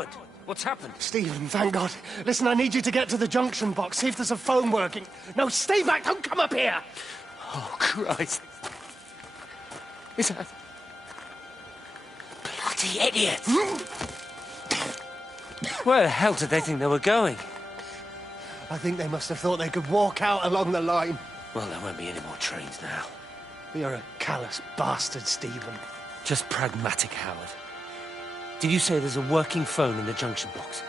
Howard, what's happened? Stephen, thank God. Listen, I need you to get to the junction box, see if there's a phone working. No, stay back, don't come up here! Oh, Christ. Is that... Bloody idiot! Where the hell did they think they were going? I think they must have thought they could walk out along the line. Well, there won't be any more trains now. You're a callous bastard, Stephen. Just pragmatic, Howard. Did you say there's a working phone in the junction box?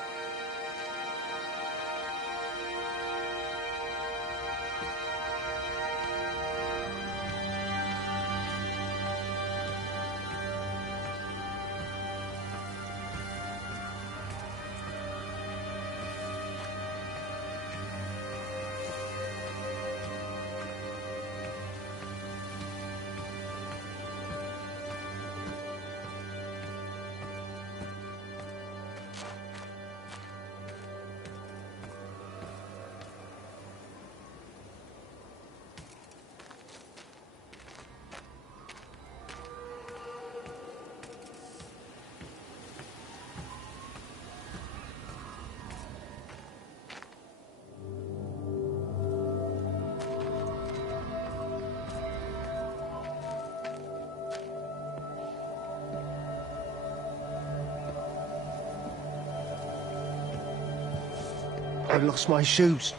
I lost my shoes.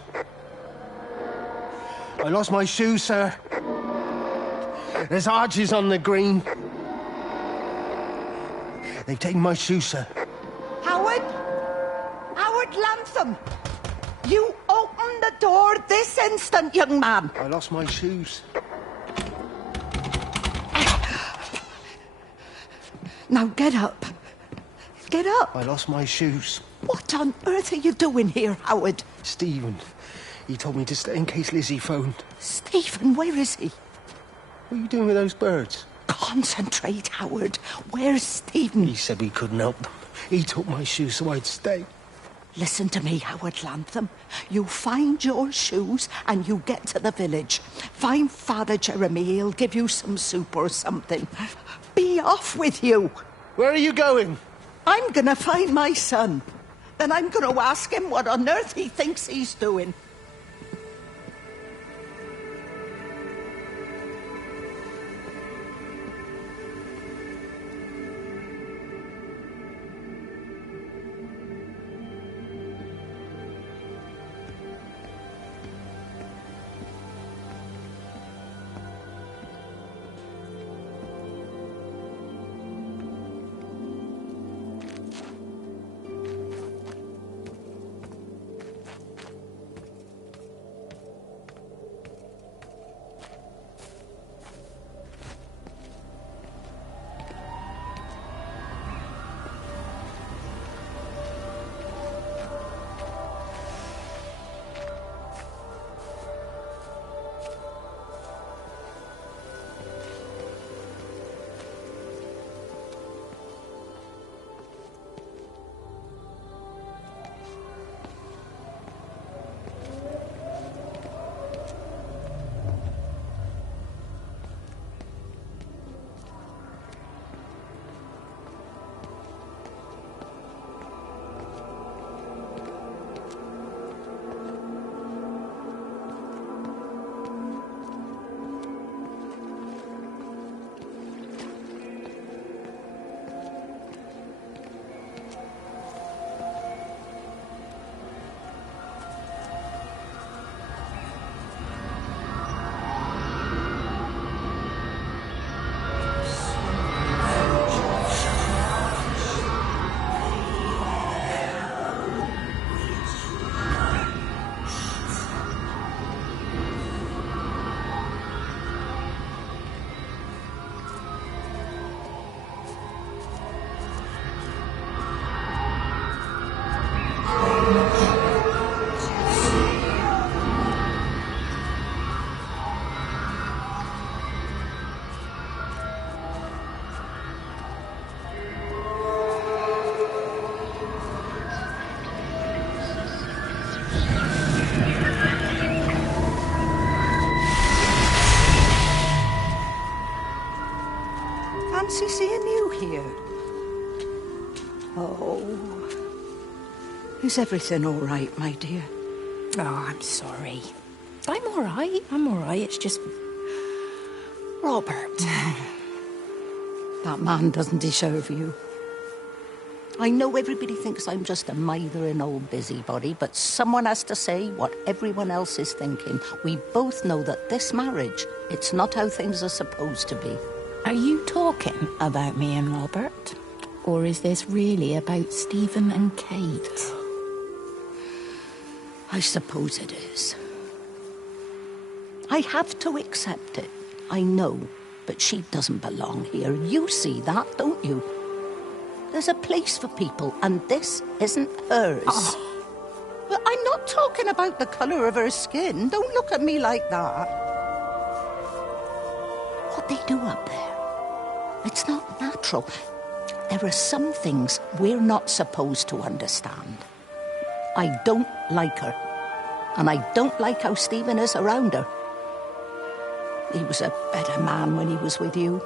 I lost my shoes, sir. There's arches on the green. They've taken my shoes, sir. Howard? Howard Lantham! You open the door this instant, young man. I lost my shoes. Now get up. Get up. I lost my shoes. What on earth are you doing here, Howard? Stephen, he told me to stay in case Lizzie phoned. Stephen, where is he? What are you doing with those birds? Concentrate, Howard. Where's Stephen? He said we couldn't help them. He took my shoes so I'd stay. Listen to me, Howard Lantham. You find your shoes and you get to the village. Find Father Jeremy, he'll give you some soup or something. Be off with you. Where are you going? I'm gonna find my son. Then I'm gonna ask him what on earth he thinks he's doing. Fancy seeing you here. Oh, Is everything all right, my dear? Oh, I'm sorry. I'm all right. It's just... Robert. That man doesn't deserve you. I know everybody thinks I'm just a mithering old busybody, but someone has to say what everyone else is thinking. We both know that this marriage, it's not how things are supposed to be. Are you talking about me and Robert? Or is this really about Stephen and Kate? I suppose it is. I have to accept it. I know, but she doesn't belong here. You see that, don't you? There's a place for people, and this isn't hers. Oh. But I'm not talking about the colour of her skin. Don't look at me like that. What they do up there, it's not natural. There are some things we're not supposed to understand. I don't like her. And I don't like how Stephen is around her. He was a better man when he was with you.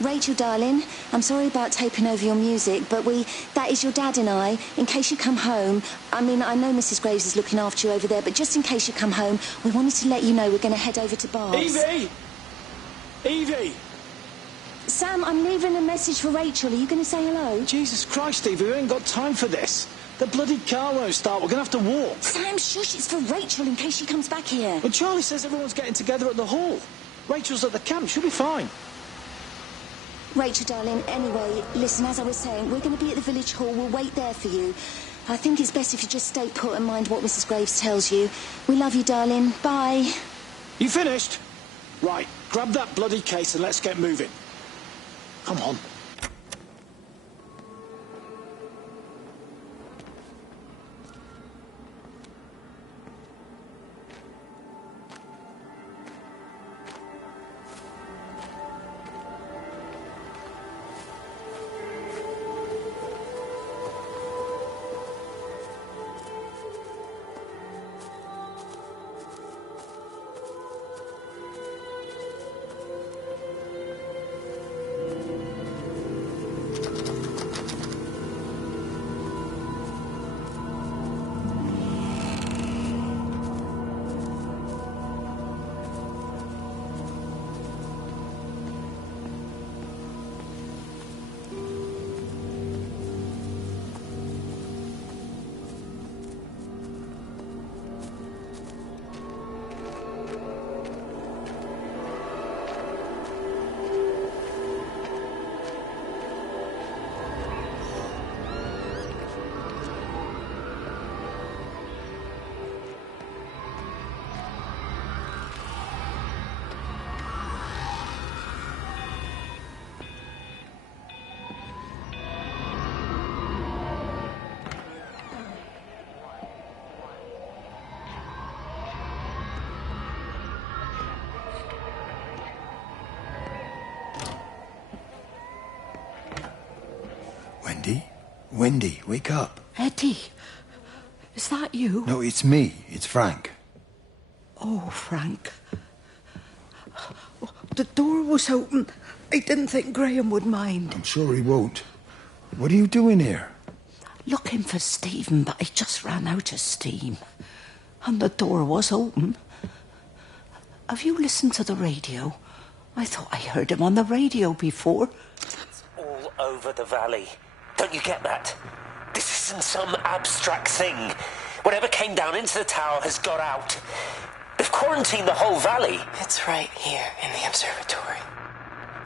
Rachel, darling, I'm sorry about taping over your music, but that is your dad and I. In case you come home, I mean, I know Mrs. Graves is looking after you over there, but just in case you come home, we wanted to let you know we're going to head over to Bars. Evie! Evie! Sam, I'm leaving a message for Rachel. Are you going to say hello? Jesus Christ, Evie, we ain't got time for this. The bloody car won't start. We're going to have to walk. Sam, shush, it's for Rachel in case she comes back here. But Charlie says everyone's getting together at the hall. Rachel's at the camp. She'll be fine. Rachel, darling, anyway, listen, as I was saying, we're going to be at the village hall. We'll wait there for you. I think it's best if you just stay put and mind what Mrs. Graves tells you. We love you, darling. Bye. You finished? Right, grab that bloody case and let's get moving. Come on. Wendy, wake up. Eddie, is that you? No, it's me. It's Frank. Oh, Frank. The door was open. I didn't think Graham would mind. I'm sure he won't. What are you doing here? Looking for Stephen, but I just ran out of steam. And the door was open. Have you listened to the radio? I thought I heard him on the radio before. It's all over the valley. Don't you get that? This isn't some abstract thing. Whatever came down into the tower has got out. They've quarantined the whole valley. It's right here in the observatory.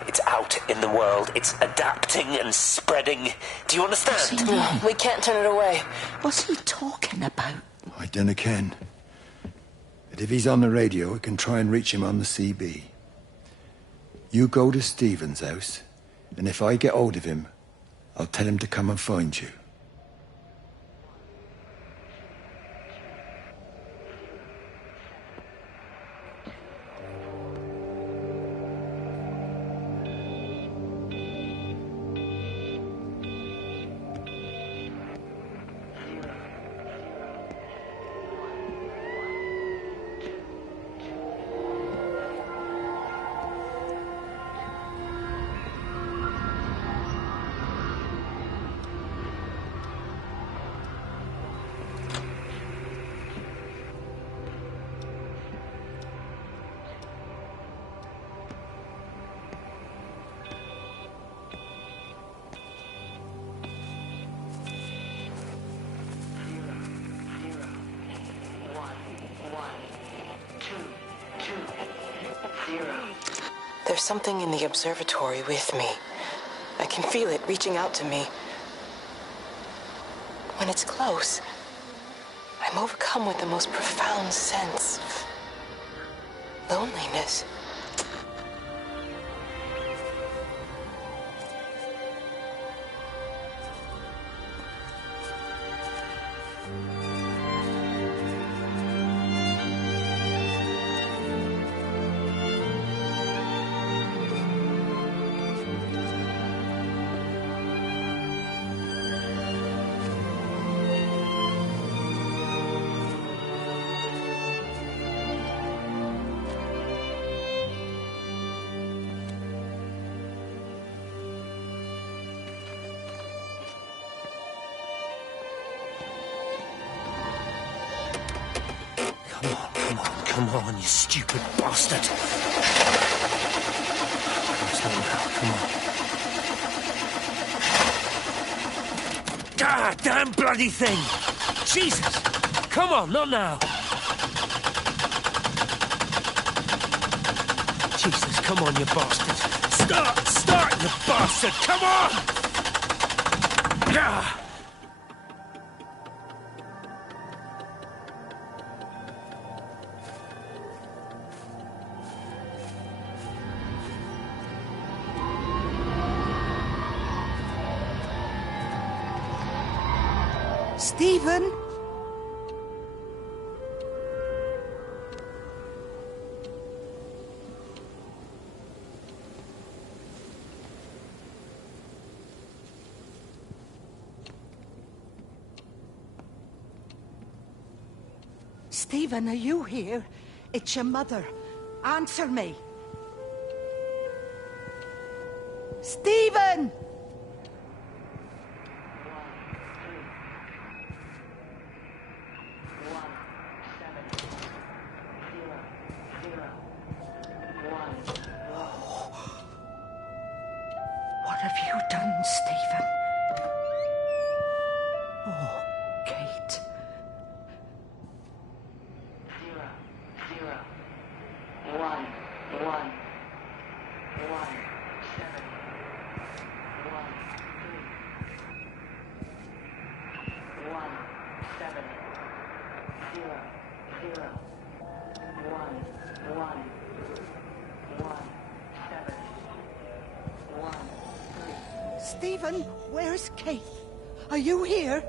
It's out in the world. It's adapting and spreading. Do you understand? No, we can't turn it away. What's he talking about? I dunno ken. But if he's on the radio, we can try and reach him on the CB. You go to Stephen's house, and if I get hold of him, I'll tell him to come and find you. There's something in the observatory with me. I can feel it reaching out to me. When it's close, I'm overcome with the most profound sense of loneliness. Come on, you stupid bastard. It's not now, come on. God damn bloody thing! Jesus! Come on, not now! Jesus, come on, you bastard! Start, you bastard! Come on! Ah! Stephen? Stephen, are you here? It's your mother. Answer me. Stephen! What have you done, Stephen? Oh, Kate. 0, 0, 1, 1, 1, 7, 1, 3, 1, 7, 0, 0, 1, 1, 1, 7, 1, 3. Stephen, where's Kate? Are you here?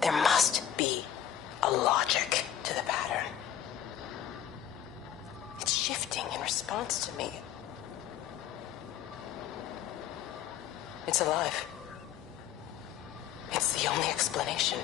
There must be a logic to the pattern. It's shifting in response to me. It's alive. It's the only explanation.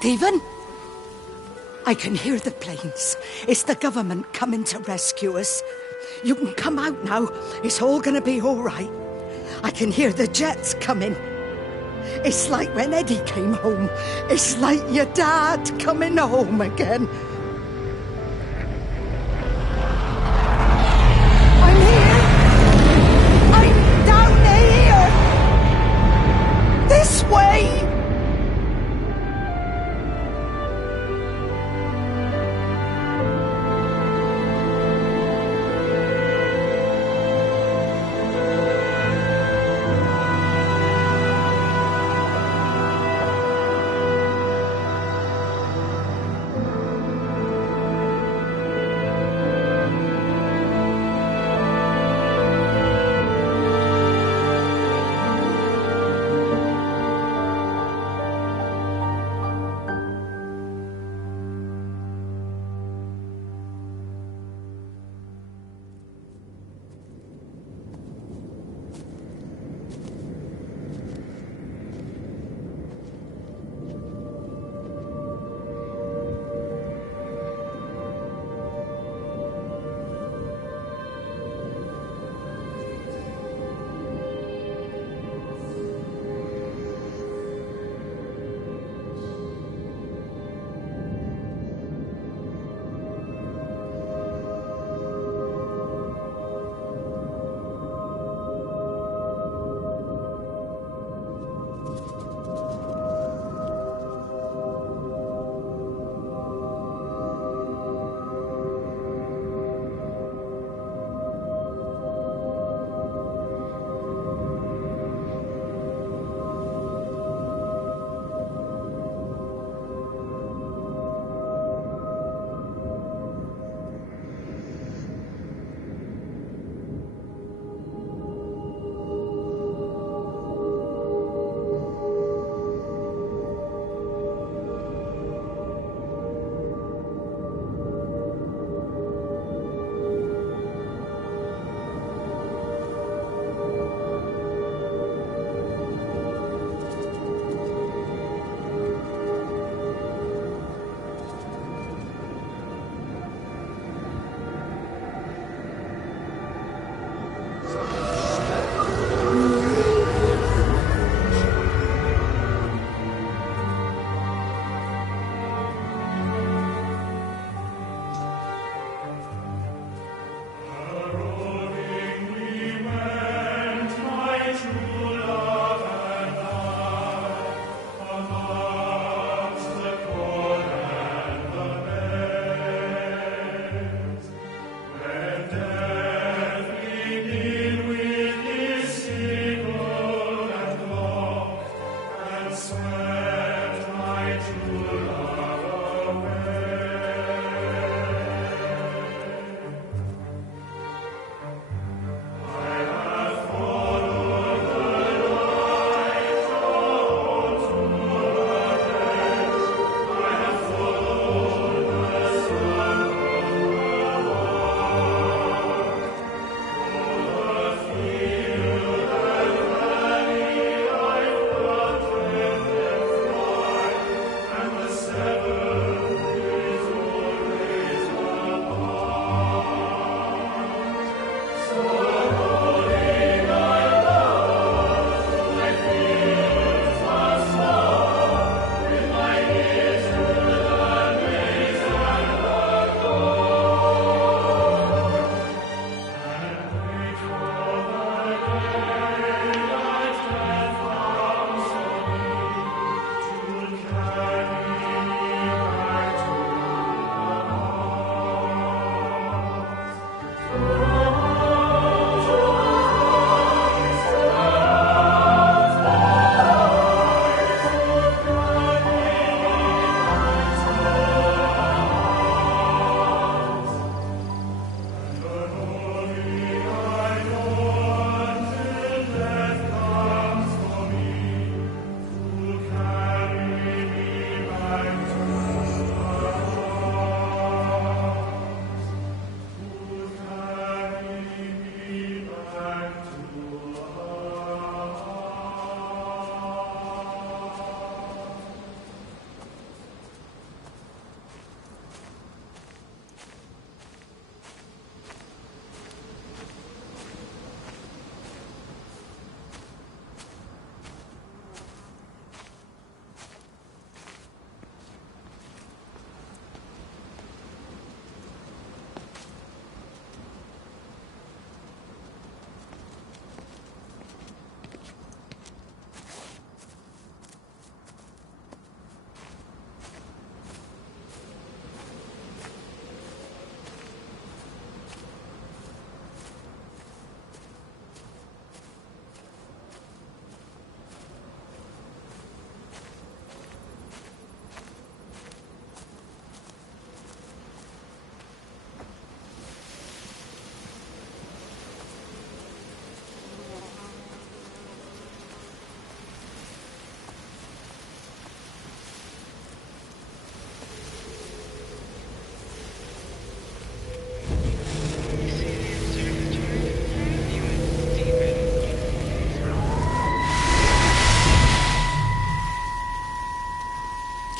Stephen? I can hear the planes. It's the government coming to rescue us. You can come out now. It's all gonna be all right. I can hear the jets coming. It's like when Eddie came home. It's like your dad coming home again. I'm here. I'm down here. This way.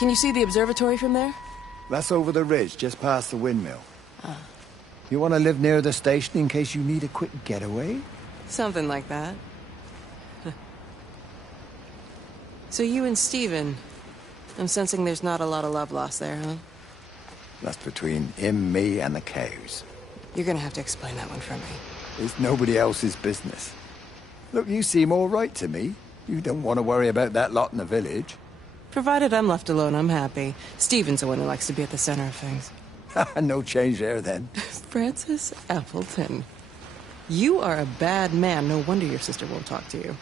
Can you see the observatory from there? That's over the ridge, just past the windmill. You want to live near the station in case you need a quick getaway? Something like that. So you and Stephen, I'm sensing there's not a lot of love lost there, huh? That's between him, me, and the cows. You're gonna have to explain that one for me. It's nobody else's business. Look, you seem all right to me. You don't want to worry about that lot in the village. Provided I'm left alone, I'm happy. Stephen's the one who likes to be at the center of things. No change there, then. Francis Appleton. You are a bad man. No wonder your sister won't talk to you.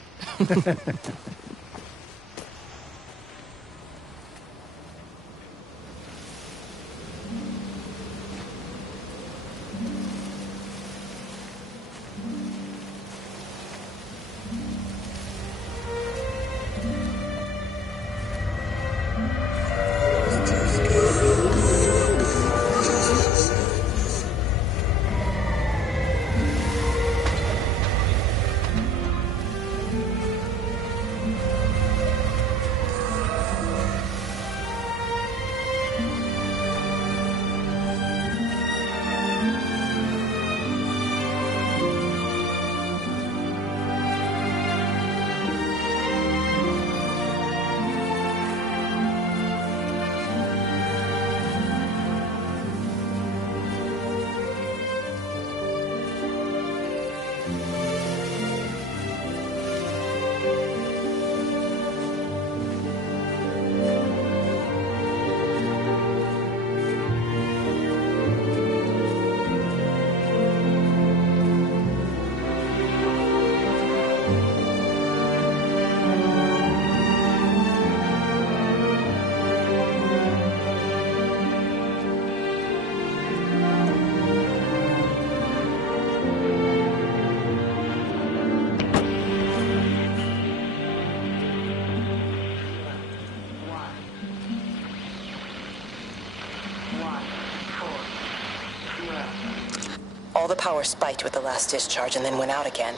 All the power spiked with the last discharge and then went out again,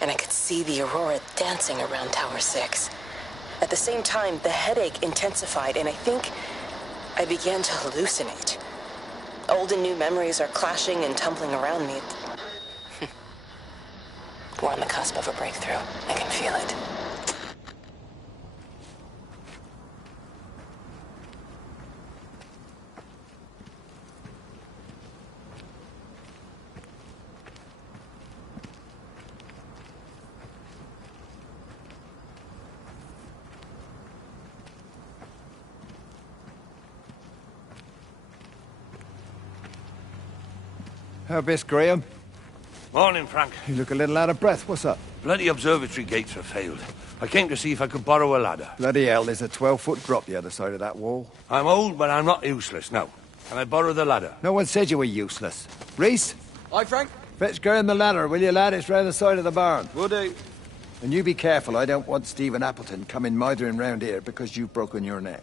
and I could see the aurora dancing around Tower 6. At the same time, the headache intensified, and I think I began to hallucinate. Old and new memories are clashing and tumbling around me. We're on the cusp of a breakthrough. I can feel it. How best, Graham? Morning, Frank. You look a little out of breath. What's up? Bloody observatory gates have failed. I came to see if I could borrow a ladder. Bloody hell, there's a 12-foot drop the other side of that wall. I'm old, but I'm not useless, no. Can I borrow the ladder? No one said you were useless. Reese? Aye, Frank? Fetch Graham the ladder, will you, lad? It's round the side of the barn. Will do. And you be careful. I don't want Stephen Appleton coming mithering round here because you've broken your neck.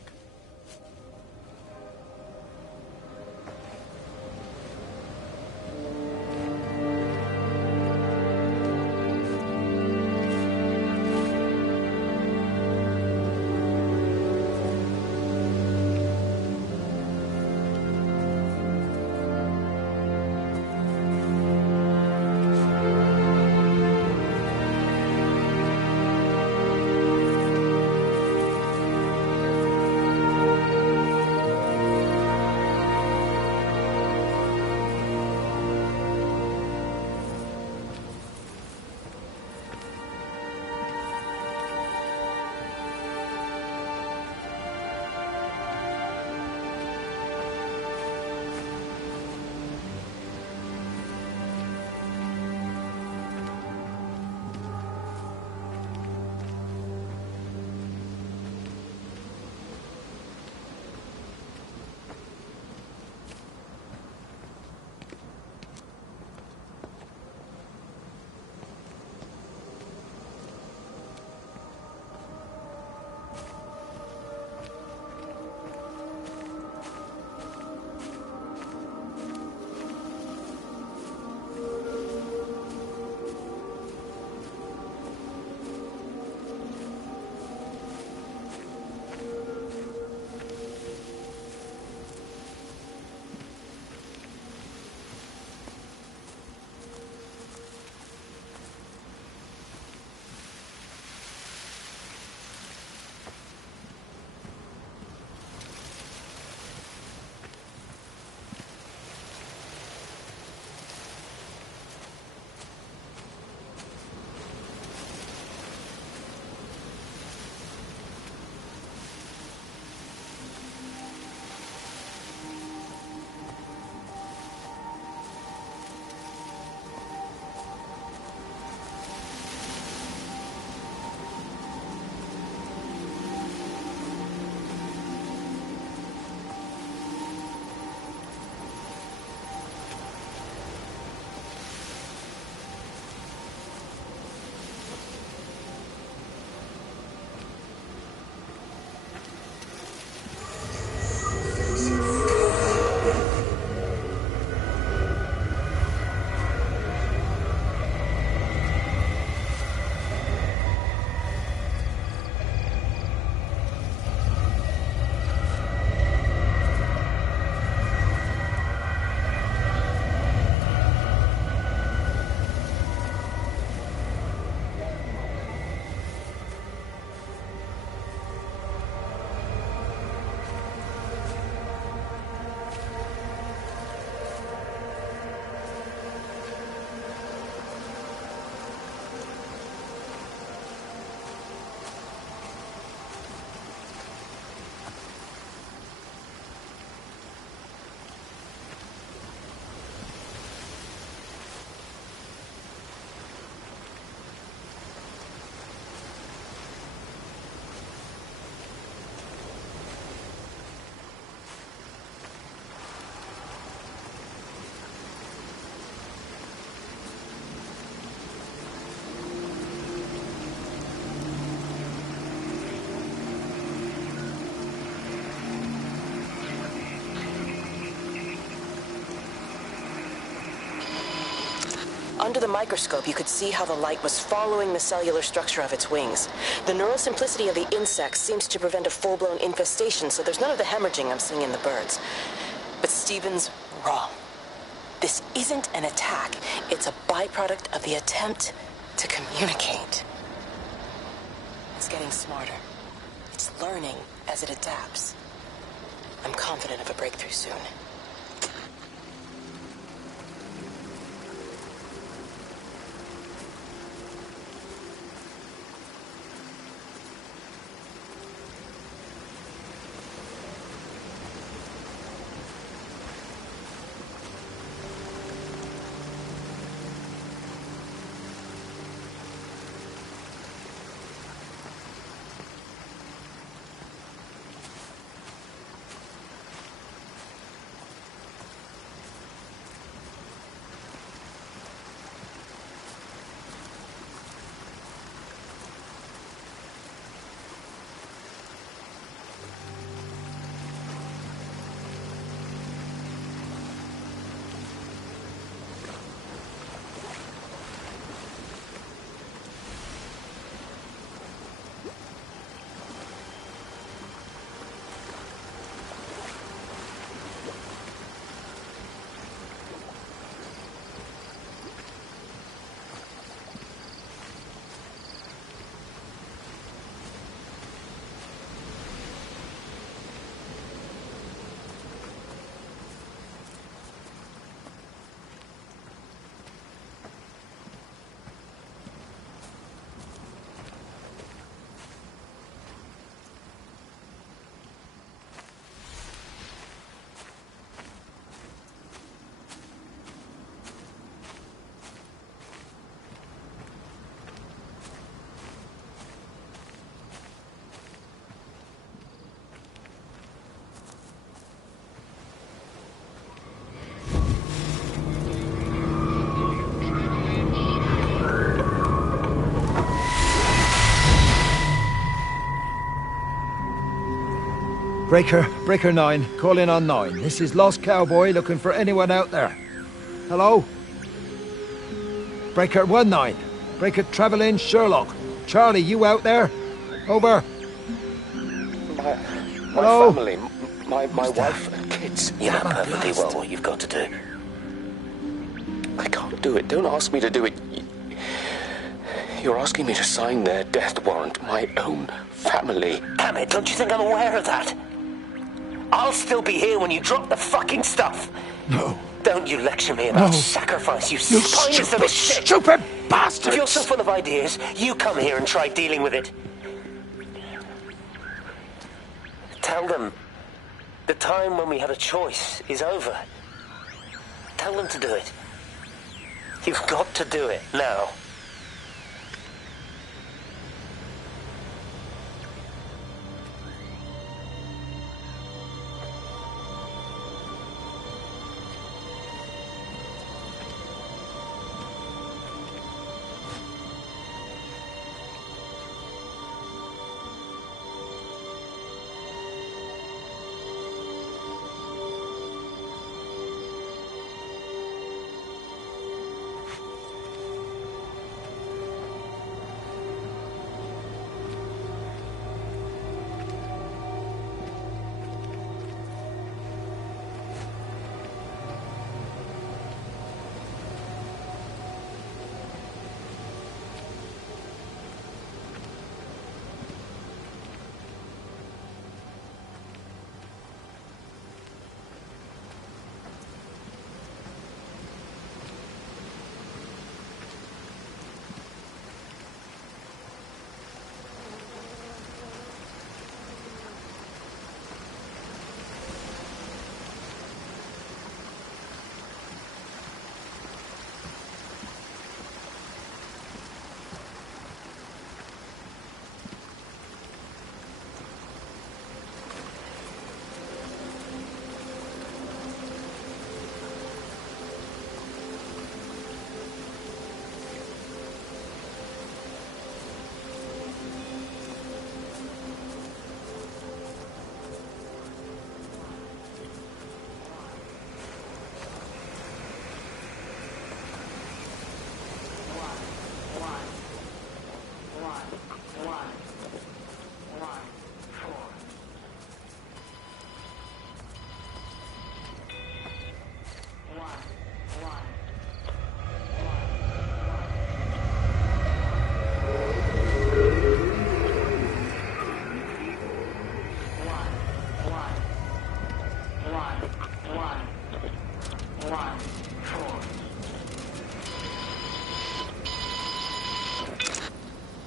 Under the microscope, you could see how the light was following the cellular structure of its wings. The neural simplicity of the insects seems to prevent a full-blown infestation, so there's none of the hemorrhaging I'm seeing in the birds. But Stephen's wrong. This isn't an attack. It's a byproduct of the attempt to communicate. It's getting smarter. It's learning as it adapts. I'm confident of a breakthrough soon. Breaker 9, call in on 9. This is Lost Cowboy looking for anyone out there. Hello? Breaker 19. Breaker Travel in Sherlock. Charlie, you out there? Over. My Hello? family, my wife and kids. You know perfectly well what you've got to do. I can't do it. Don't ask me to do it. You're asking me to sign their death warrant. My own family. Damn it, don't you think I'm aware of that? I'll still be here when you drop the fucking stuff. No. Don't you lecture me about No. sacrifice, you spineless little shit. Stupid bastard! If you're so full of ideas, you come here and try dealing with it. Tell them the time when we had a choice is over. Tell them to do it. You've got to do it now.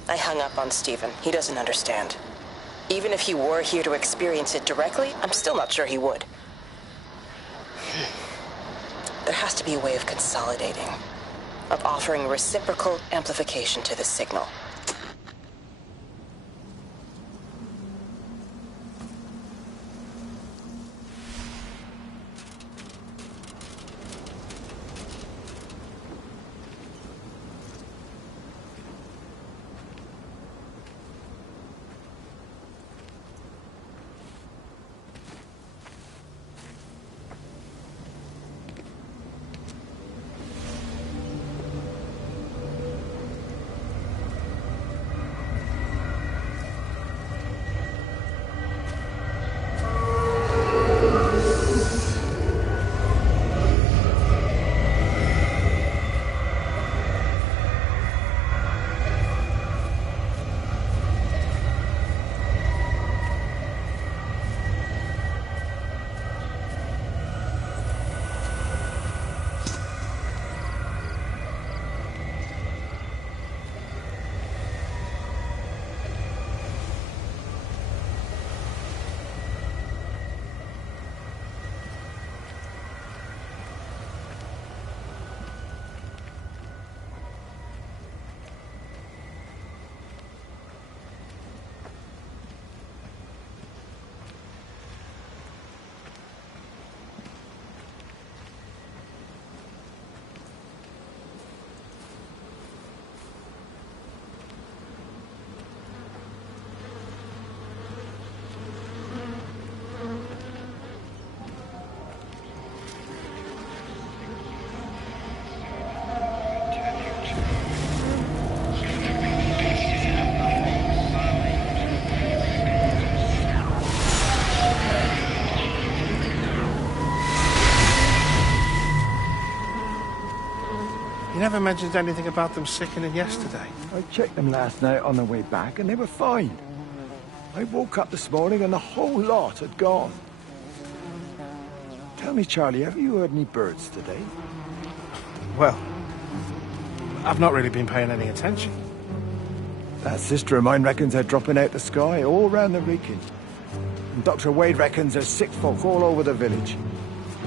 I hung up on Stephen. He doesn't understand. Even if he were here to experience it directly, I'm still not sure he would. There has to be a way of consolidating, of offering reciprocal amplification to the signal. You never mentioned anything about them sickening yesterday. I checked them last night on the way back, and they were fine. I woke up this morning and the whole lot had gone. Tell me, Charlie, have you heard any birds today? Well, I've not really been paying any attention. That sister of mine reckons they're dropping out the sky all round the Wrekin. And Dr. Wade reckons there's sick folk all over the village.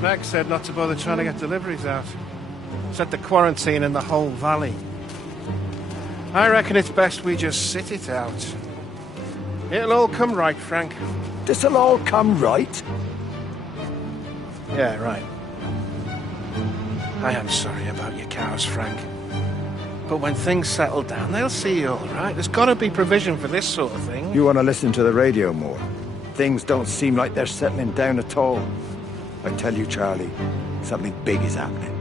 Meg said not to bother trying to get deliveries out. Said the quarantine in the whole valley. I reckon it's best we just sit it out. It'll all come right, Frank. This'll all come right? Yeah, right. I am sorry about your cows, Frank. But when things settle down, they'll see you all right. There's got to be provision for this sort of thing. You want to listen to the radio more? Things don't seem like they're settling down at all. I tell you, Charlie, something big is happening.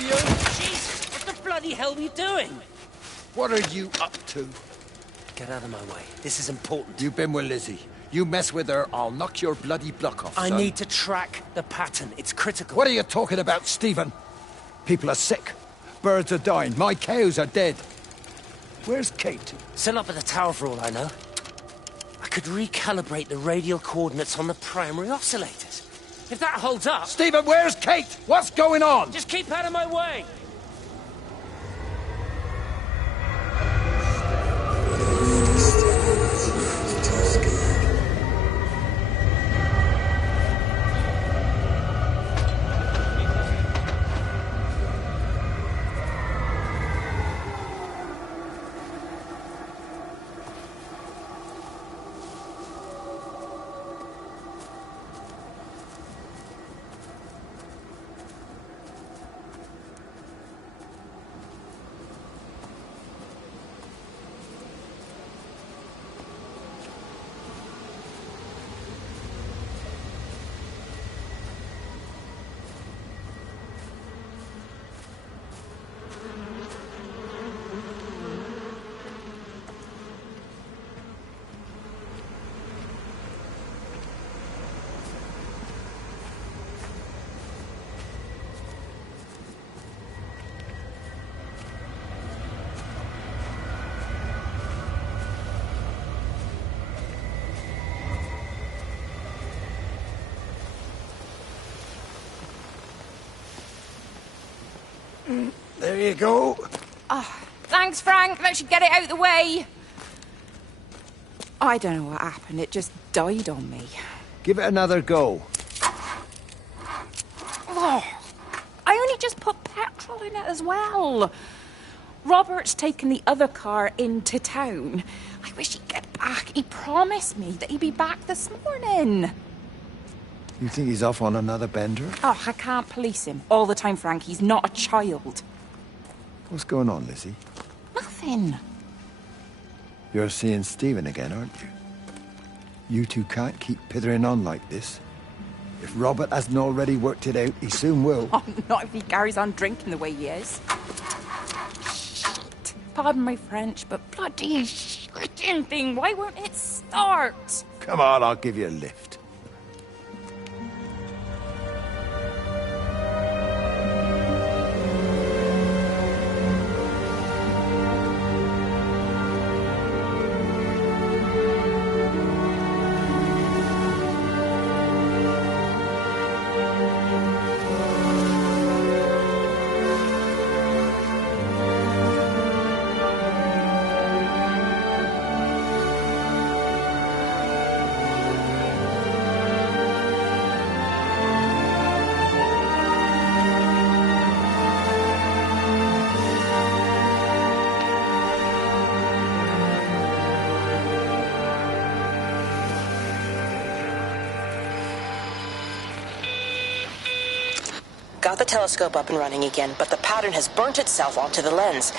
you? Jesus, what the bloody hell are you doing? What are you up to? Get out of my way. This is important. You've been with Lizzie. You mess with her, I'll knock your bloody block off, I son. need to track the pattern. It's critical. What are you talking about, Stephen? People are sick. Birds are dying. My cows are dead. Where's Kate? Still up at the tower for all I know. I could recalibrate the radial coordinates on the primary oscillators. If that holds up... Stephen, where's Kate? What's going on? Just keep out of my way! There you go. Oh, thanks, Frank. That should get it out of the way. I don't know what happened. It just died on me. Give it another go. Oh, I only just put petrol in it as well. Robert's taken the other car into town. I wish he'd get back. He promised me that he'd be back this morning. You think he's off on another bender? Oh, I can't police him all the time, Frank. He's not a child. What's going on, Lizzie? Nothing. You're seeing Stephen again, aren't you? You two can't keep pithering on like this. If Robert hasn't already worked it out, he soon will. Oh, not if he carries on drinking the way he is. Shit. Pardon my French, but bloody shitting thing, why won't it start? Come on, I'll give you a lift. Got the telescope up and running again, but the pattern has burnt itself onto the lens.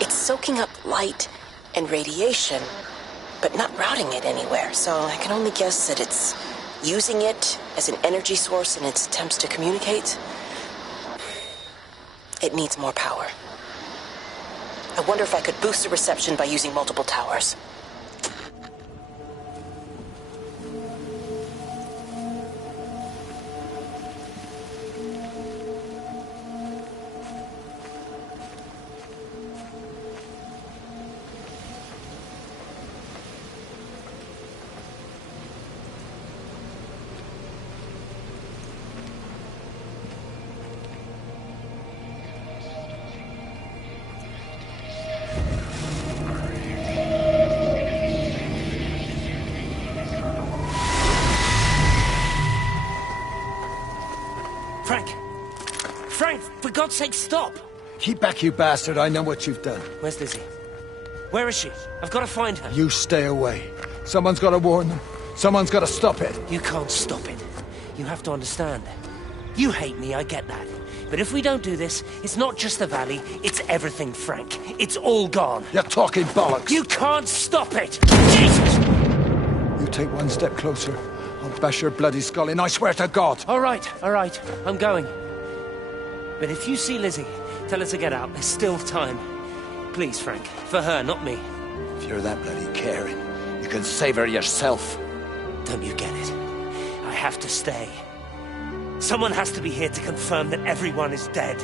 It's soaking up light and radiation, but not routing it anywhere, so I can only guess that it's using it as an energy source in its attempts to communicate. It needs more power. I wonder if I could boost the reception by using multiple towers. Frank, for God's sake, stop! Keep back, you bastard. I know what you've done. Where's Lizzie? Where is she? I've got to find her. You stay away. Someone's got to warn them. Someone's got to stop it. You can't stop it. You have to understand. You hate me, I get that. But if we don't do this, it's not just the valley, it's everything, Frank. It's all gone. You're talking bollocks. You can't stop it! Jesus! You take one step closer, I'll bash your bloody skull in, I swear to God. All right, I'm going. But if you see Lizzie, Tell her to get out. There's still time. Please, Frank. For her, not me. If you're that bloody caring, you can save her yourself. Don't you get it? I have to stay. Someone has to be here to confirm that everyone is dead.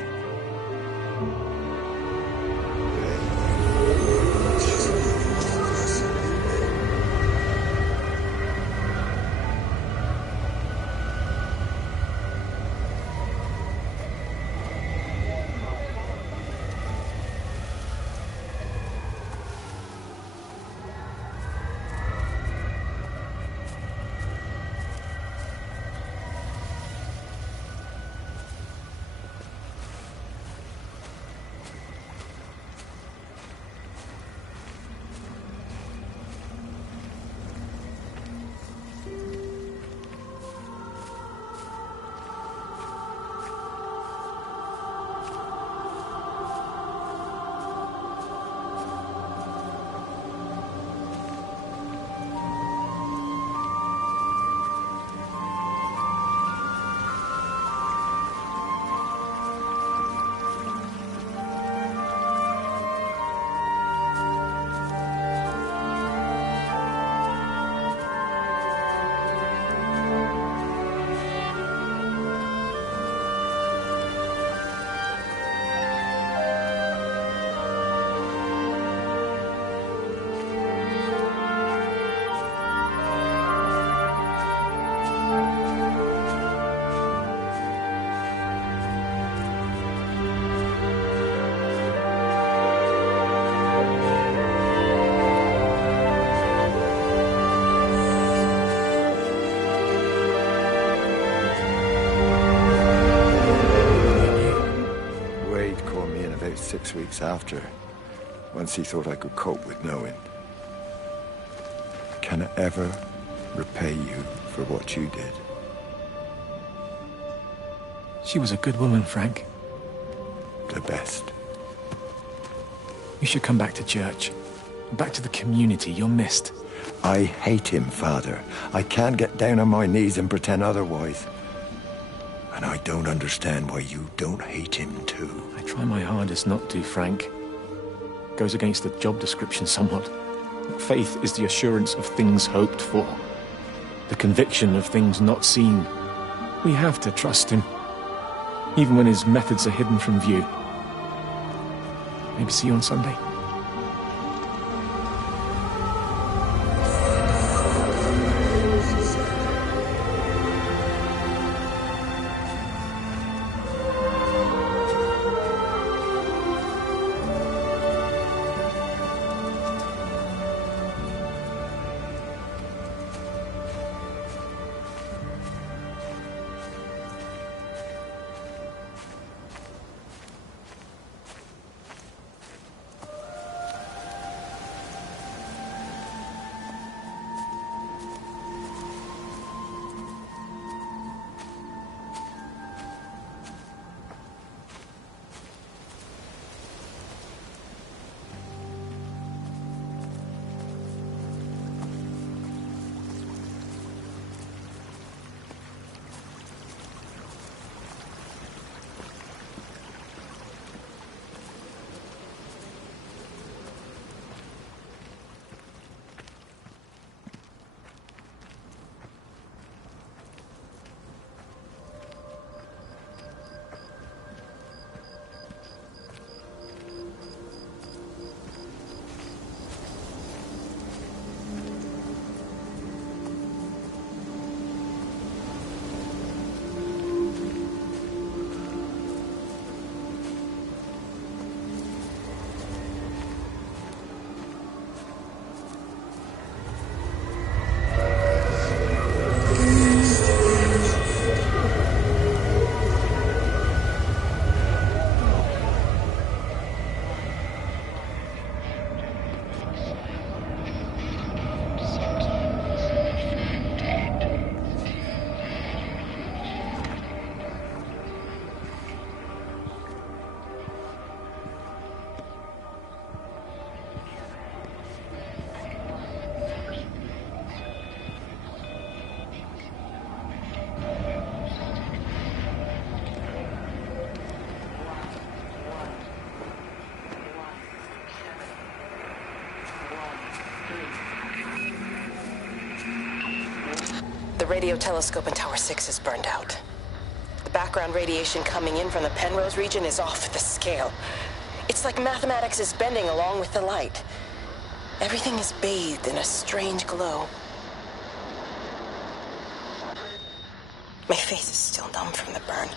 Called me in about 6 weeks after, once he thought I could cope with knowing. Can I ever repay you for what you did? She was a good woman, Frank. The best. You should come back to church. Back to the community. You're missed. I hate him, Father. I can't get down on my knees and pretend otherwise. And I don't understand why you don't hate him too. I try my hardest not to, Frank. Goes against the job description somewhat. Faith is the assurance of things hoped for. The conviction of things not seen. We have to trust him. Even when his methods are hidden from view. Maybe see you on Sunday. The radio telescope in Tower 6 is burned out. The background radiation coming in from the Penrose region is off the scale. It's like mathematics is bending along with the light. Everything is bathed in a strange glow. My face is still numb from the burn.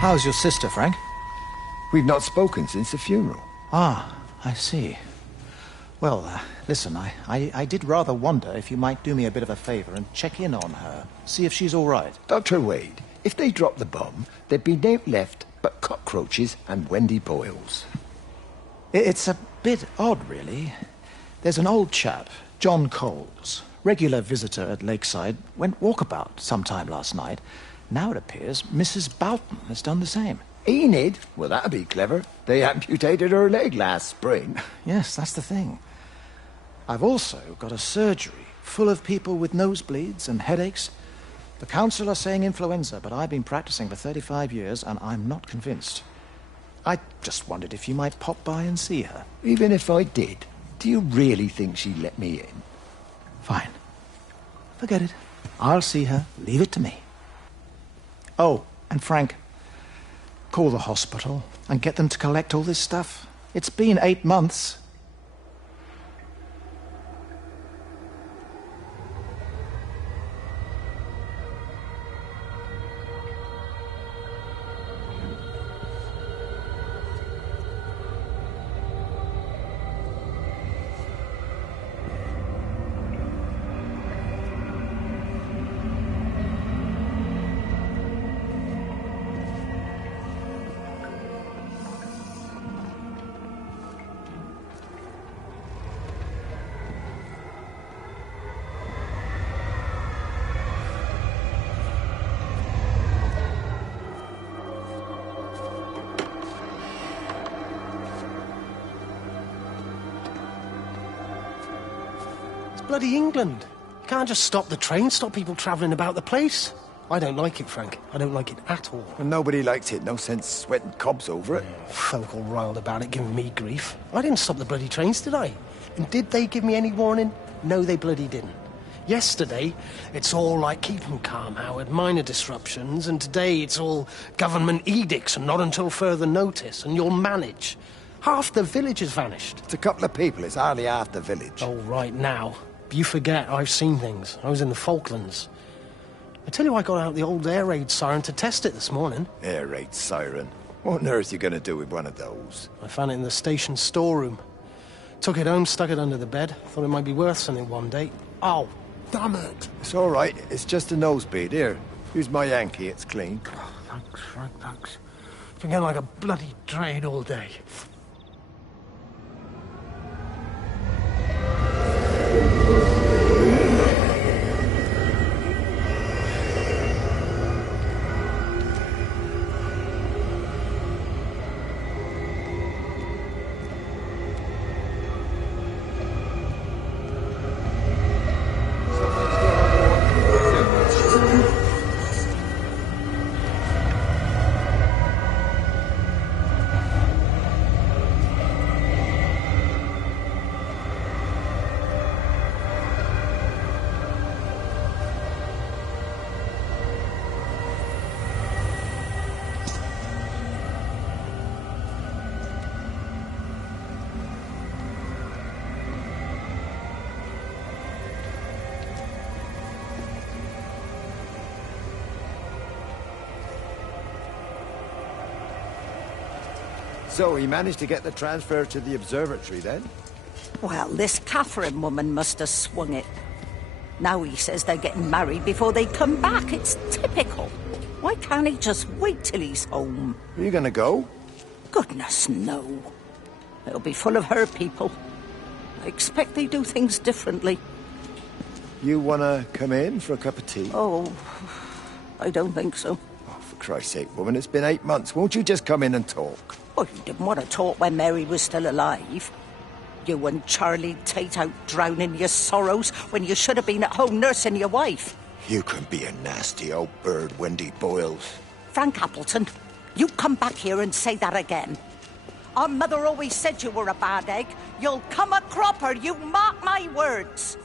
How's your sister, Frank? We've not spoken since the funeral. Ah, I see. Well, listen, I did rather wonder if you might do me a bit of a favor and check in on her, see if she's all right. Dr. Wade, if they dropped the bomb, there'd be no left but cockroaches and Wendy Boyles. It's a bit odd, really. There's an old chap, John Coles, regular visitor at Lakeside, went walkabout sometime last night. Now it appears Mrs. Boughton has done the same. Enid? Well, that'd be clever. They amputated her leg last spring. Yes, that's the thing. I've also got a surgery full of people with nosebleeds and headaches. The council are saying influenza, but I've been practicing for 35 years and I'm not convinced. I just wondered if you might pop by and see her. Even if I did, do you really think she'd let me in? Fine. Forget it. I'll see her. Leave it to me. Oh, and Frank, call the hospital and get them to collect all this stuff. It's been 8 months. Bloody England. You can't just stop the train, stop people travelling about the place. I don't like it, Frank. I don't like it at all. Well, nobody likes it. No sense sweating cobs over it. Folk all riled about it, giving me grief. I didn't stop the bloody trains, did I? And did they give me any warning? No, they bloody didn't. Yesterday, it's all like, keep 'em calm, Howard, minor disruptions, and today it's all government edicts and not until further notice, and you'll manage. Half the village has vanished. It's a couple of people. It's hardly half the village. Oh, right, now. You forget, I've seen things. I was in the Falklands. I tell you, I got out the old air raid siren to test it this morning. Air raid siren? What on earth are you going to do with one of those? I found it in the station storeroom. Took it home, stuck it under the bed. Thought it might be worth something one day. Oh, damn it. It's all right. It's just a nosebleed. Here, use my Yankee. It's clean. Oh, thanks, Frank, thanks. Been getting like a bloody drain all day. So he managed to get the transfer to the observatory then? Well, this Catherine woman must have swung it. Now he says they're getting married before they come back. It's typical. Why can't he just wait till he's home? Are you gonna go? Goodness, no. It'll be full of her people. I expect they do things differently. You wanna come in for a cup of tea? Oh, I don't think so. Oh, for Christ's sake, woman, it's been 8 months. Won't you just come in and talk? Oh, you didn't want to talk when Mary was still alive. You and Charlie Tate out drowning your sorrows when you should have been at home nursing your wife. You can be a nasty old bird, Wendy Boyles. Frank Appleton, you come back here and say that again. Our mother always said you were a bad egg. You'll come a cropper, you mark my words.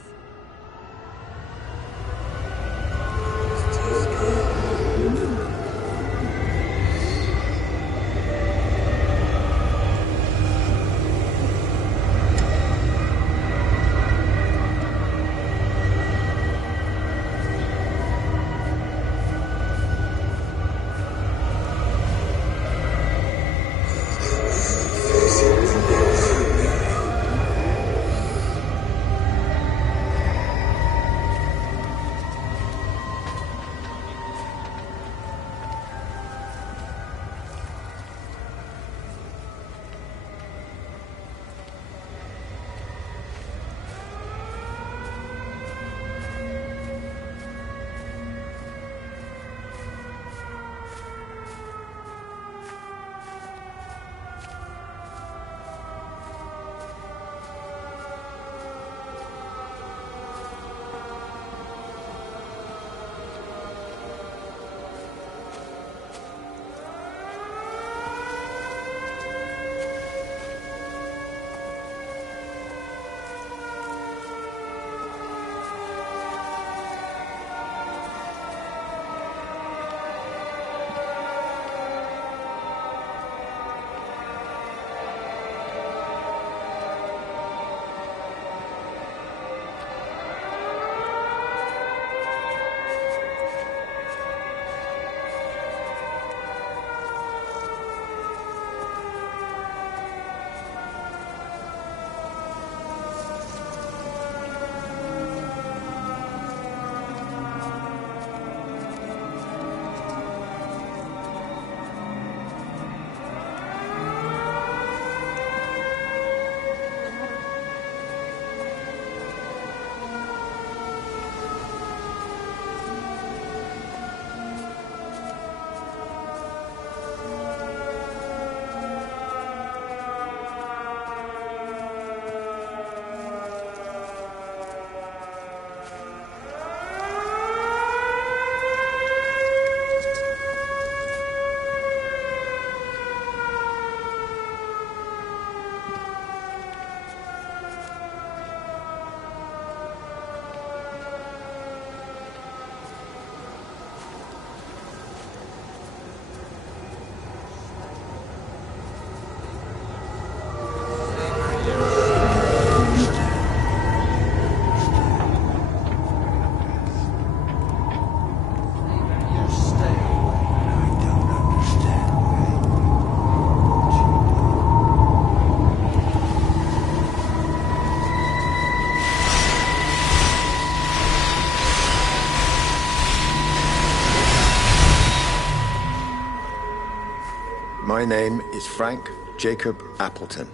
My name is Frank Jacob Appleton.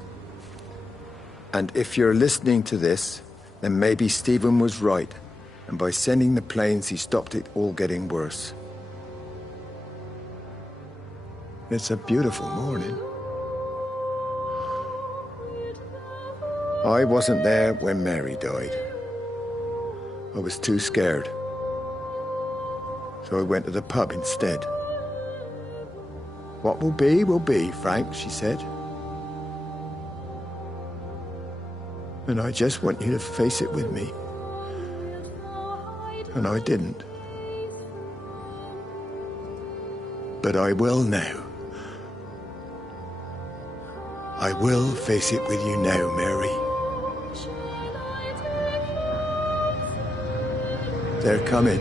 And if you're listening to this, then maybe Stephen was right. And by sending the planes, he stopped it all getting worse. It's a beautiful morning. I wasn't there when Mary died. I was too scared. So I went to the pub instead. What will be, Frank, she said. And I just want you to face it with me. And I didn't. But I will now. I will face it with you now, Mary. They're coming.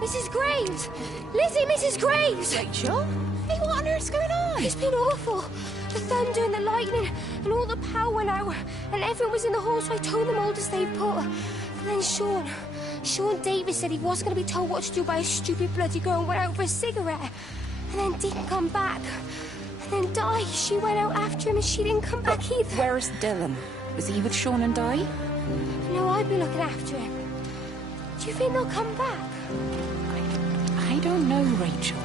Mrs. Graves! Lizzie, Mrs. Graves! Rachel? Hey, what on earth's going on? It's been awful. The thunder and the lightning and all the power went out and everyone was in the hall, so I told them all to stay put. And then Sean Davis said he wasn't going to be told what to do by a stupid bloody girl and went out for a cigarette. And then didn't come back. And then Di, she went out after him and she didn't come back either. Where's Dylan? Was he with Sean and Di? No, I've been looking after him. Do you think they'll come back? I don't know, Rachel.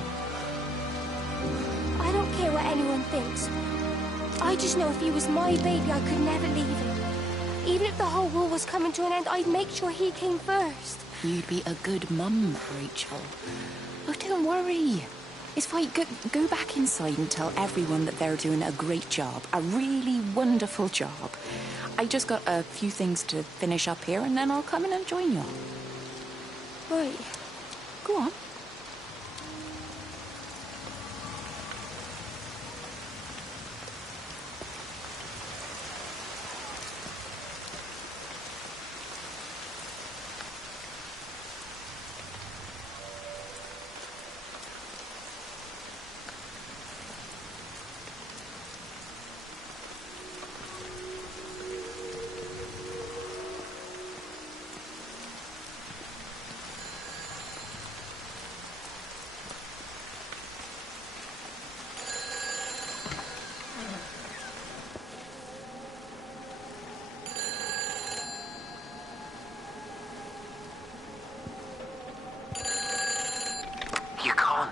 I don't care what anyone thinks. I just know if he was my baby, I could never leave him. Even if the whole world was coming to an end, I'd make sure he came first. You'd be a good mum, Rachel. Oh, don't worry. It's fine. Go back inside and tell everyone that they're doing a great job. A really wonderful job. I just got a few things to finish up here, and then I'll come in and join you. Right. Go on.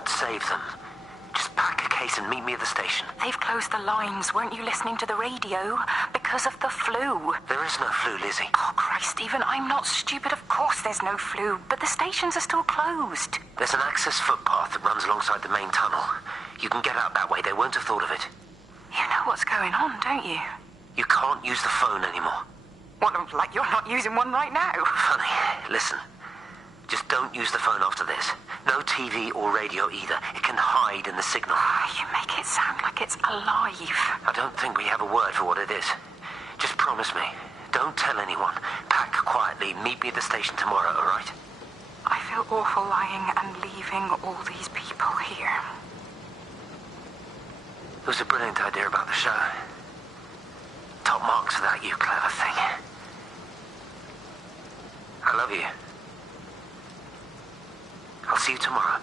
Save them. Just pack a case and meet me at the station. They've closed the lines. Weren't you listening to the radio? Because of the flu. There is no flu, Lizzie. Oh, Christ, Stephen, I'm not stupid. Of course there's no flu, but the stations are still closed. There's an access footpath that runs alongside the main tunnel. You can get out that way. They won't have thought of it. You know what's going on, don't you? You can't use the phone anymore. What, like you're not using one right now? Funny. Listen. Just don't use the phone after this. No TV or radio either. It can hide in the signal. You make it sound like it's alive. I don't think we have a word for what it is. Just promise me. Don't tell anyone. Pack quietly. Meet me at the station tomorrow, all right? I feel awful lying and leaving all these people here. It was a brilliant idea about the show. Top marks for that, you clever thing. I love you. I'll see you tomorrow.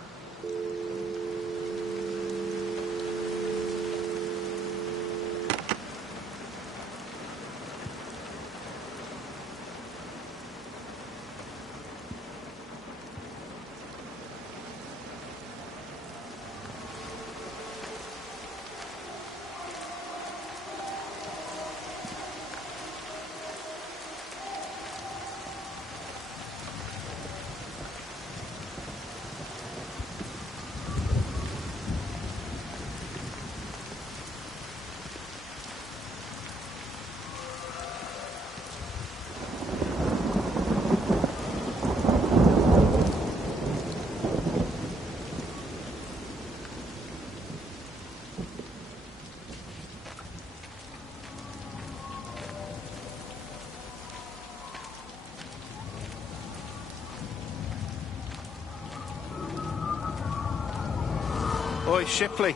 Oi, Shipley,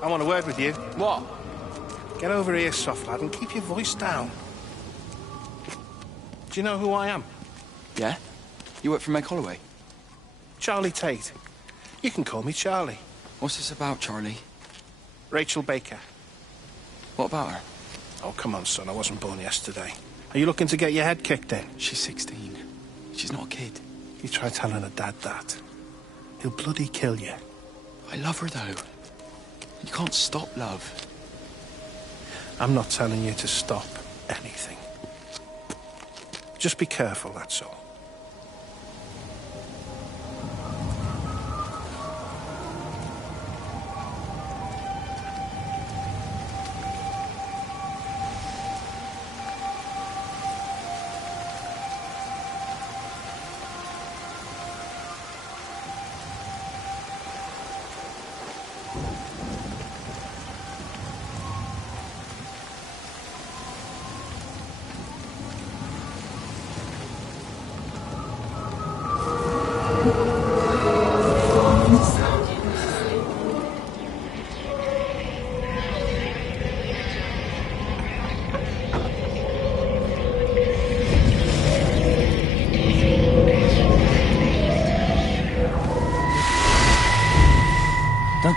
I want a word with you. What? Get over here, soft lad, and keep your voice down. Do you know who I am? Yeah? You work for Meg Holloway? Charlie Tate. You can call me Charlie. What's this about, Charlie? Rachel Baker. What about her? Oh, come on, son, I wasn't born yesterday. Are you looking to get your head kicked in? She's 16. She's not a kid. You try telling her dad that. He'll bloody kill you. I love her, though. You can't stop love. I'm not telling you to stop anything. Just be careful, that's all. Don't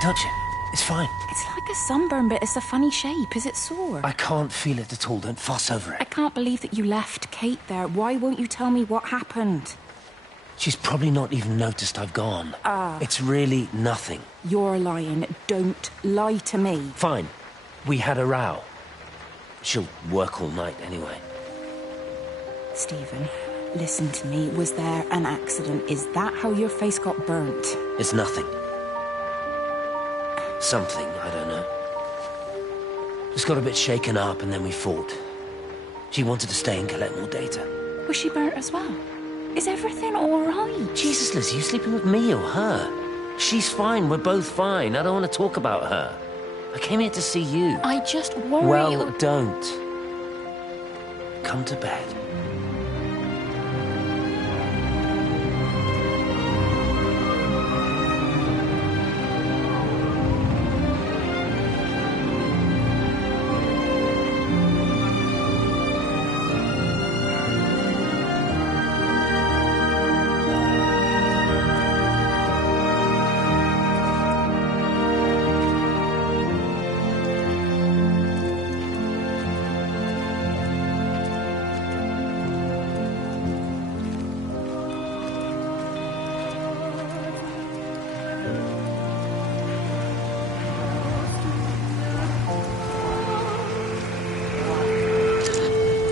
touch it. It's fine. It's like a sunburn, but it's a funny shape. Is it sore? I can't feel it at all. Don't fuss over I it. can't believe that you left Kate there. Why won't you tell me what happened? She's probably not even noticed I've gone. It's really nothing. You're lying. Don't lie to me. Fine. We had a row. She'll work all night anyway. Stephen, listen to me. Was there an accident? Is that how your face got burnt? It's nothing. Something, I don't know. Just got a bit shaken up and then we fought. She wanted to stay and collect more data. Was she burnt as well? Is everything all right? Jesus, Liz, are you sleeping with me or her? She's fine. We're both fine. I don't want to talk about her. I came here to see you. I just worry... Well, don't. Come to bed.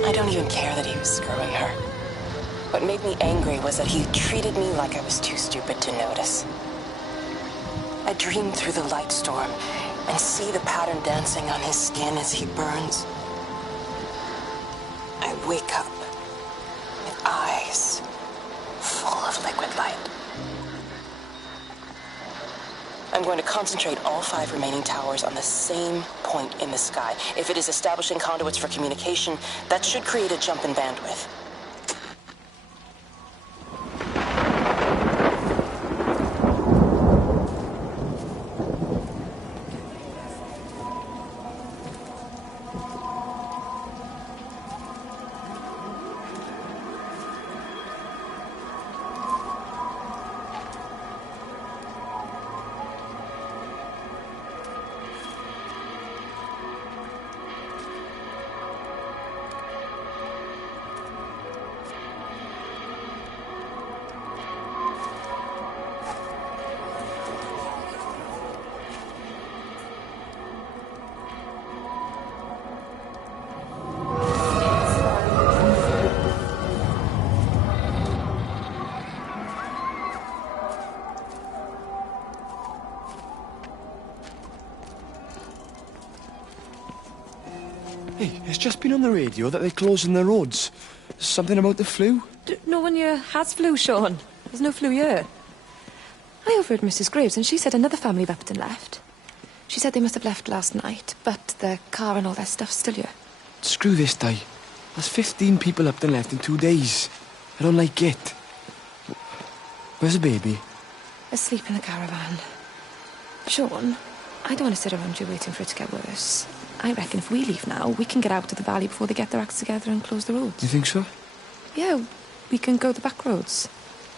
I don't even care that he was screwing her. What made me angry was that he treated me like I was too stupid to notice. I dream through the light storm and see the pattern dancing on his skin as he burns. I wake up with eyes full of liquid light. I'm going to concentrate all 5 remaining towers on the same point in the sky. If it is establishing conduits for communication, that should create a jump in bandwidth. Hey, it's just been on the radio that they're closing the roads. Something about the flu? No one here has flu, Sean. There's no flu here. I overheard Mrs. Graves, and she said another family of Upton left. She said they must have left last night, but their car and all their stuff's still here. Screw this, Di. There's 15 people Upton left in 2 days. I don't like it. Where's the baby? Asleep in the caravan. Sean, I don't want to sit around here waiting for it to get worse. I reckon if we leave now, we can get out of the valley before they get their acts together and close the roads. You think so? Yeah, we can go the back roads,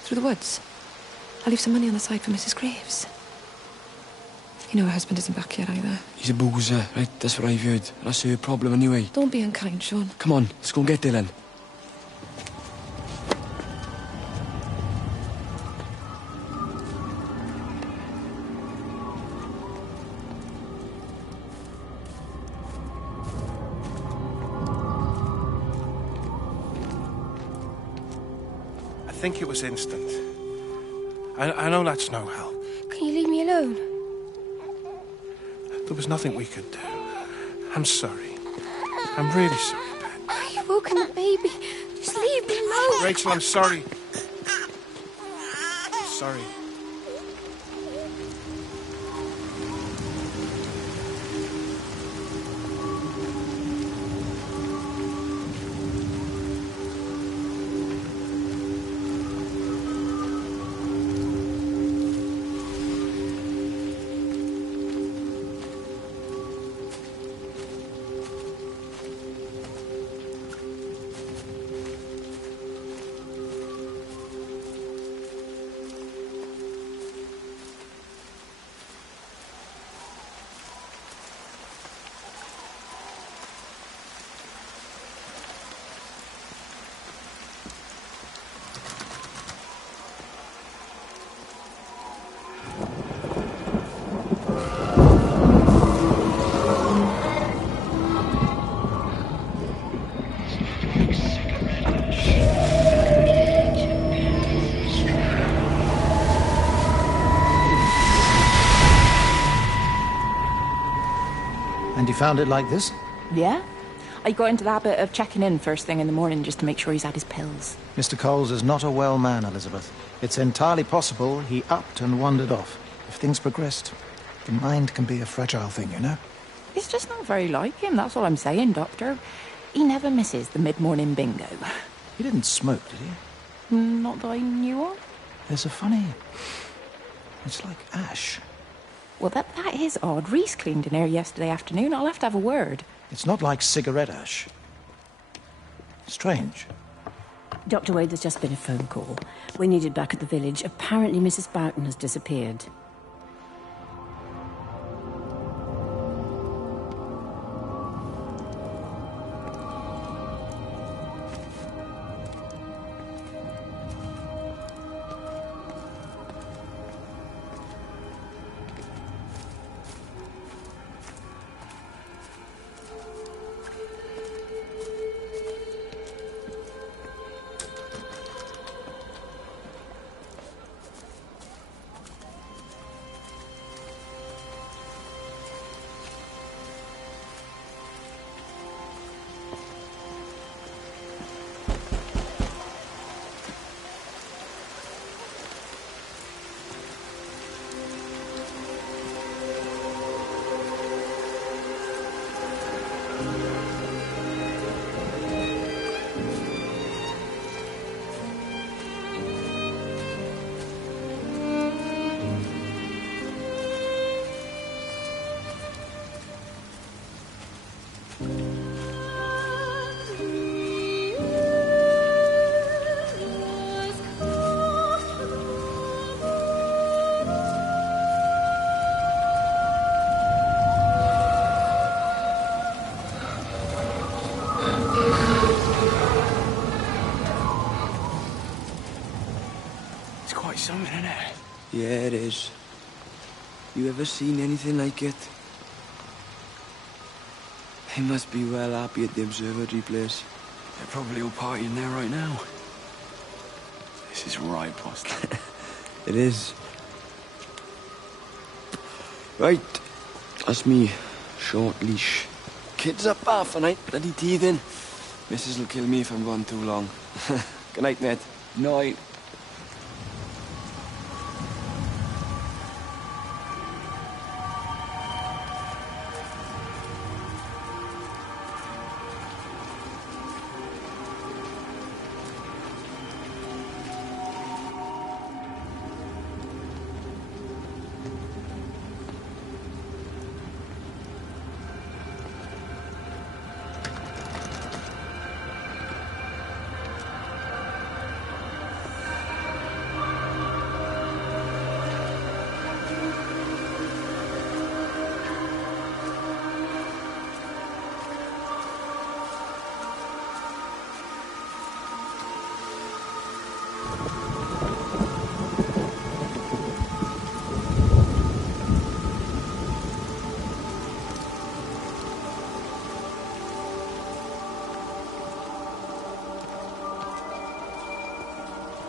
through the woods. I'll leave some money on the side for Mrs. Graves. You know her husband isn't back yet either. He's a boozer, right? That's what I've heard. That's her problem anyway. Don't be unkind, Sean. Come on, let's go and get Dylan. I think it was instant. I know that's no help. Can you leave me alone? There was nothing we could do. I'm sorry. I'm really sorry, Ben. You've woken the baby. Just leave me alone. Rachel, I'm sorry. Sorry. he found it like this? Yeah. I got into the habit of checking in first thing in the morning just to make sure he's had his pills. Mr. Coles is not a well man, Elizabeth. It's entirely possible he upped and wandered off. If things progressed, the mind can be a fragile thing, you know? It's just not very like him, that's all I'm saying, Doctor. He never misses the mid-morning bingo. He didn't smoke, did he? Not that I knew of. There's a funny... It's like ash. Well, that is odd. Reese cleaned in here yesterday afternoon. I'll have to have a word. It's not like cigarette ash. Strange. Dr. Wade, there's just been a phone call. We're needed back at the village. Apparently Mrs. Boughton has disappeared. Something, isn't it? Yeah, it is. You ever seen anything like it? They must be well happy at the observatory place. They're probably all partying there right now. This is right, boss. It is. Right. That's me. Short leash. Kids up half a night, bloody teething. Missus will kill me if I'm gone too long. Good night, mate. Night.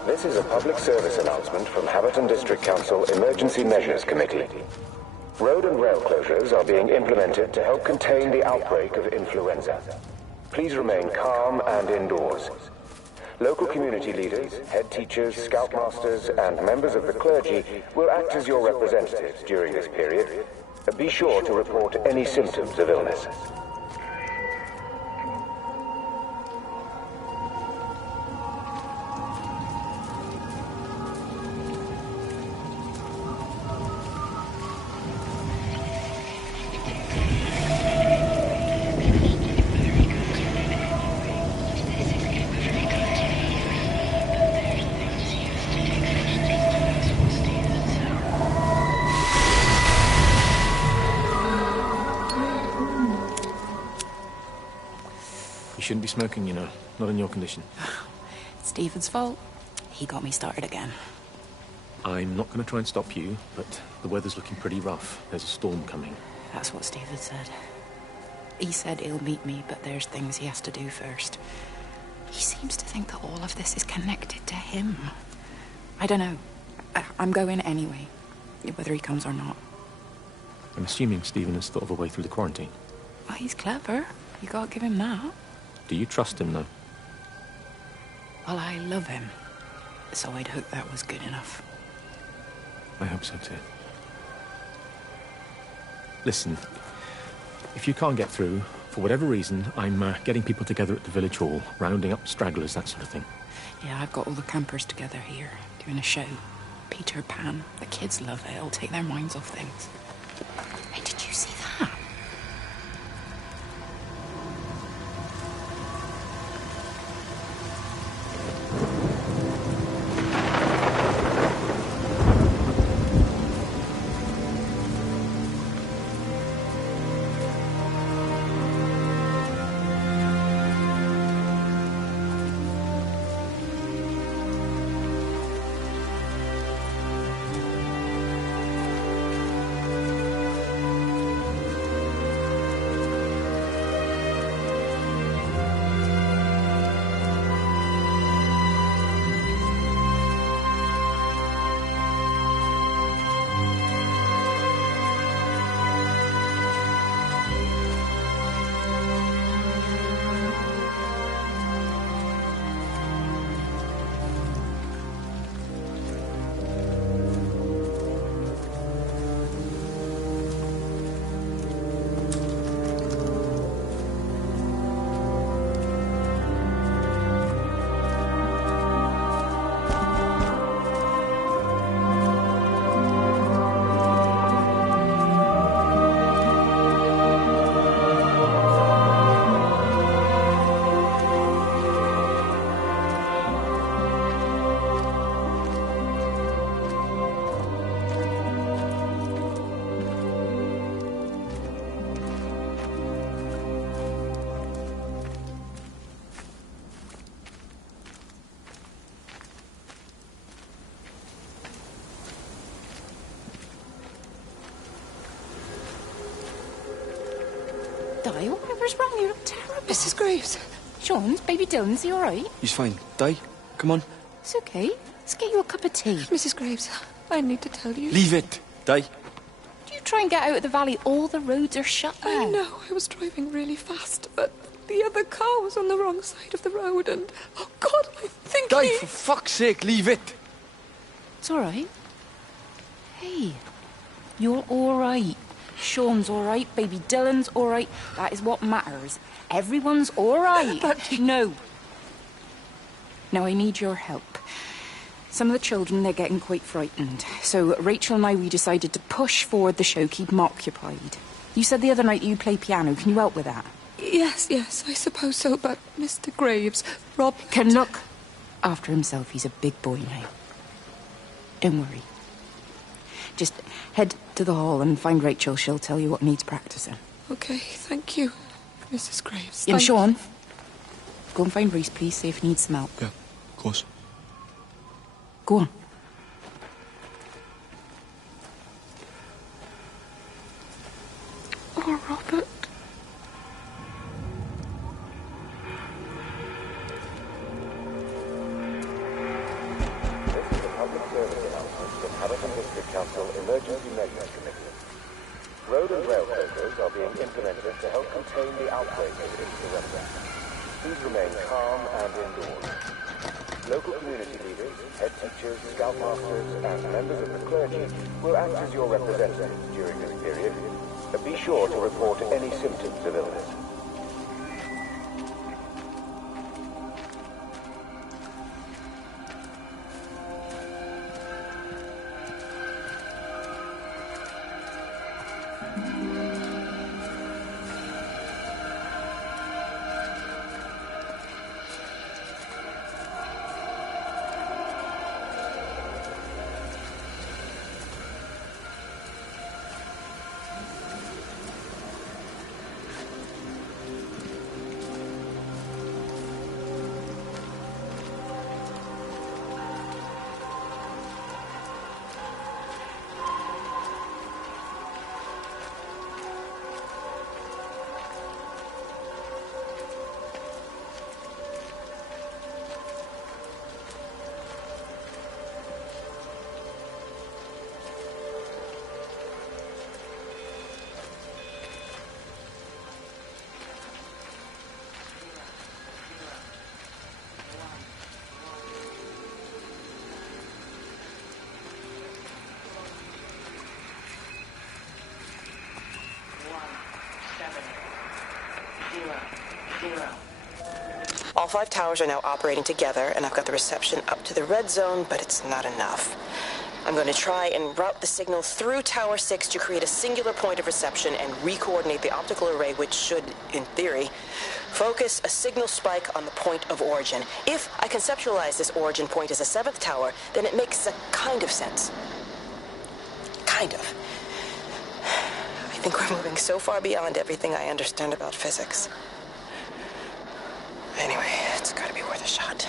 This is a public service announcement from Haverton District Council Emergency Measures Committee. Road and rail closures are being implemented to help contain the outbreak of influenza. Please remain calm and indoors. Local community leaders, head teachers, scoutmasters, and members of the clergy will act as your representatives during this period. Be sure to report any symptoms of illness. You shouldn't be smoking, you know. Not in your condition. It's Stephen's fault. He got me started again. I'm not going to try and stop you, but the weather's looking pretty rough. There's a storm coming. That's what Stephen said. He said he'll meet me, but there's things he has to do first. He seems to think that all of this is connected to him. I don't know. I'm going anyway, whether he comes or not. I'm assuming Stephen has thought of a way through the quarantine. Well, he's clever. You gotta give him that. Do you trust him, though? Well, I love him. So I'd hope that was good enough. I hope so, too. Listen, if you can't get through, for whatever reason, I'm getting people together at the village hall, rounding up stragglers, that sort of thing. Yeah, I've got all the campers together here, doing a show. Peter Pan. The kids love it. It'll take their minds off things. Hey, did you see that? Di, whatever's wrong? You look terrible. Mrs. Graves. Sean's, baby Dylan's, he all right? He's fine. Di, come on. It's okay. Let's get you a cup of tea. Mrs. Graves, I need to tell you. Leave it, Di. Do you try and get out of the valley? All the roads are shut now. I know. I was driving really fast, but the other car was on the wrong side of the road, and oh God, I think Di, for fuck's sake, leave it. It's all right. Hey, you're all right. Sean's all right. Baby Dylan's all right. That is what matters. Everyone's all right. But no. Now I need your help. Some of the children, they're getting quite frightened. So Rachel and I, we decided to push forward the show, keep them occupied. You said the other night you play piano. Can you help with that? Yes, I suppose so, but Mr. Graves, Rob... Can look after himself. He's a big boy now. Don't worry. Just head to the hall and find Rachel. She'll tell you what needs practicing. Okay, thank you, Mrs. Graves. And Sean, go and find Reese, please, see if he needs some help. Yeah, of course. Go on. Oh, Robert. This is a public service announcement from Hamilton District Council Emergency Measures Committee. Road and rail closures are being implemented to help contain the outbreak of influenza. Please remain calm and indoors. Local community leaders, head teachers, scoutmasters, and members of the clergy will act as your representatives during this period. Be sure to report any symptoms of illness. 5 towers are now operating together, and I've got the reception up to the red zone, but it's not enough. I'm going to try and route the signal through Tower 6 to create a singular point of reception and re-coordinate the optical array, which should, in theory, focus a signal spike on the point of origin. If I conceptualize this origin point as a 7th tower, then it makes a kind of sense. Kind of. I think we're moving so far beyond everything I understand about physics. Anyway, it's gotta be worth a shot.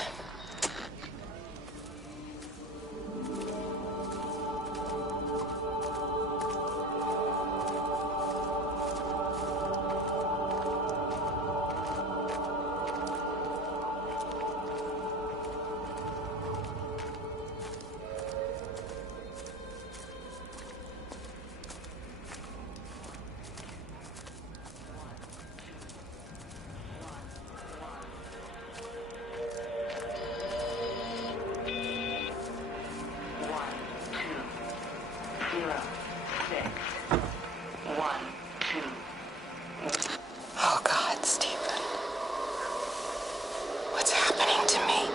Oh, God, Stephen. What's happening to me?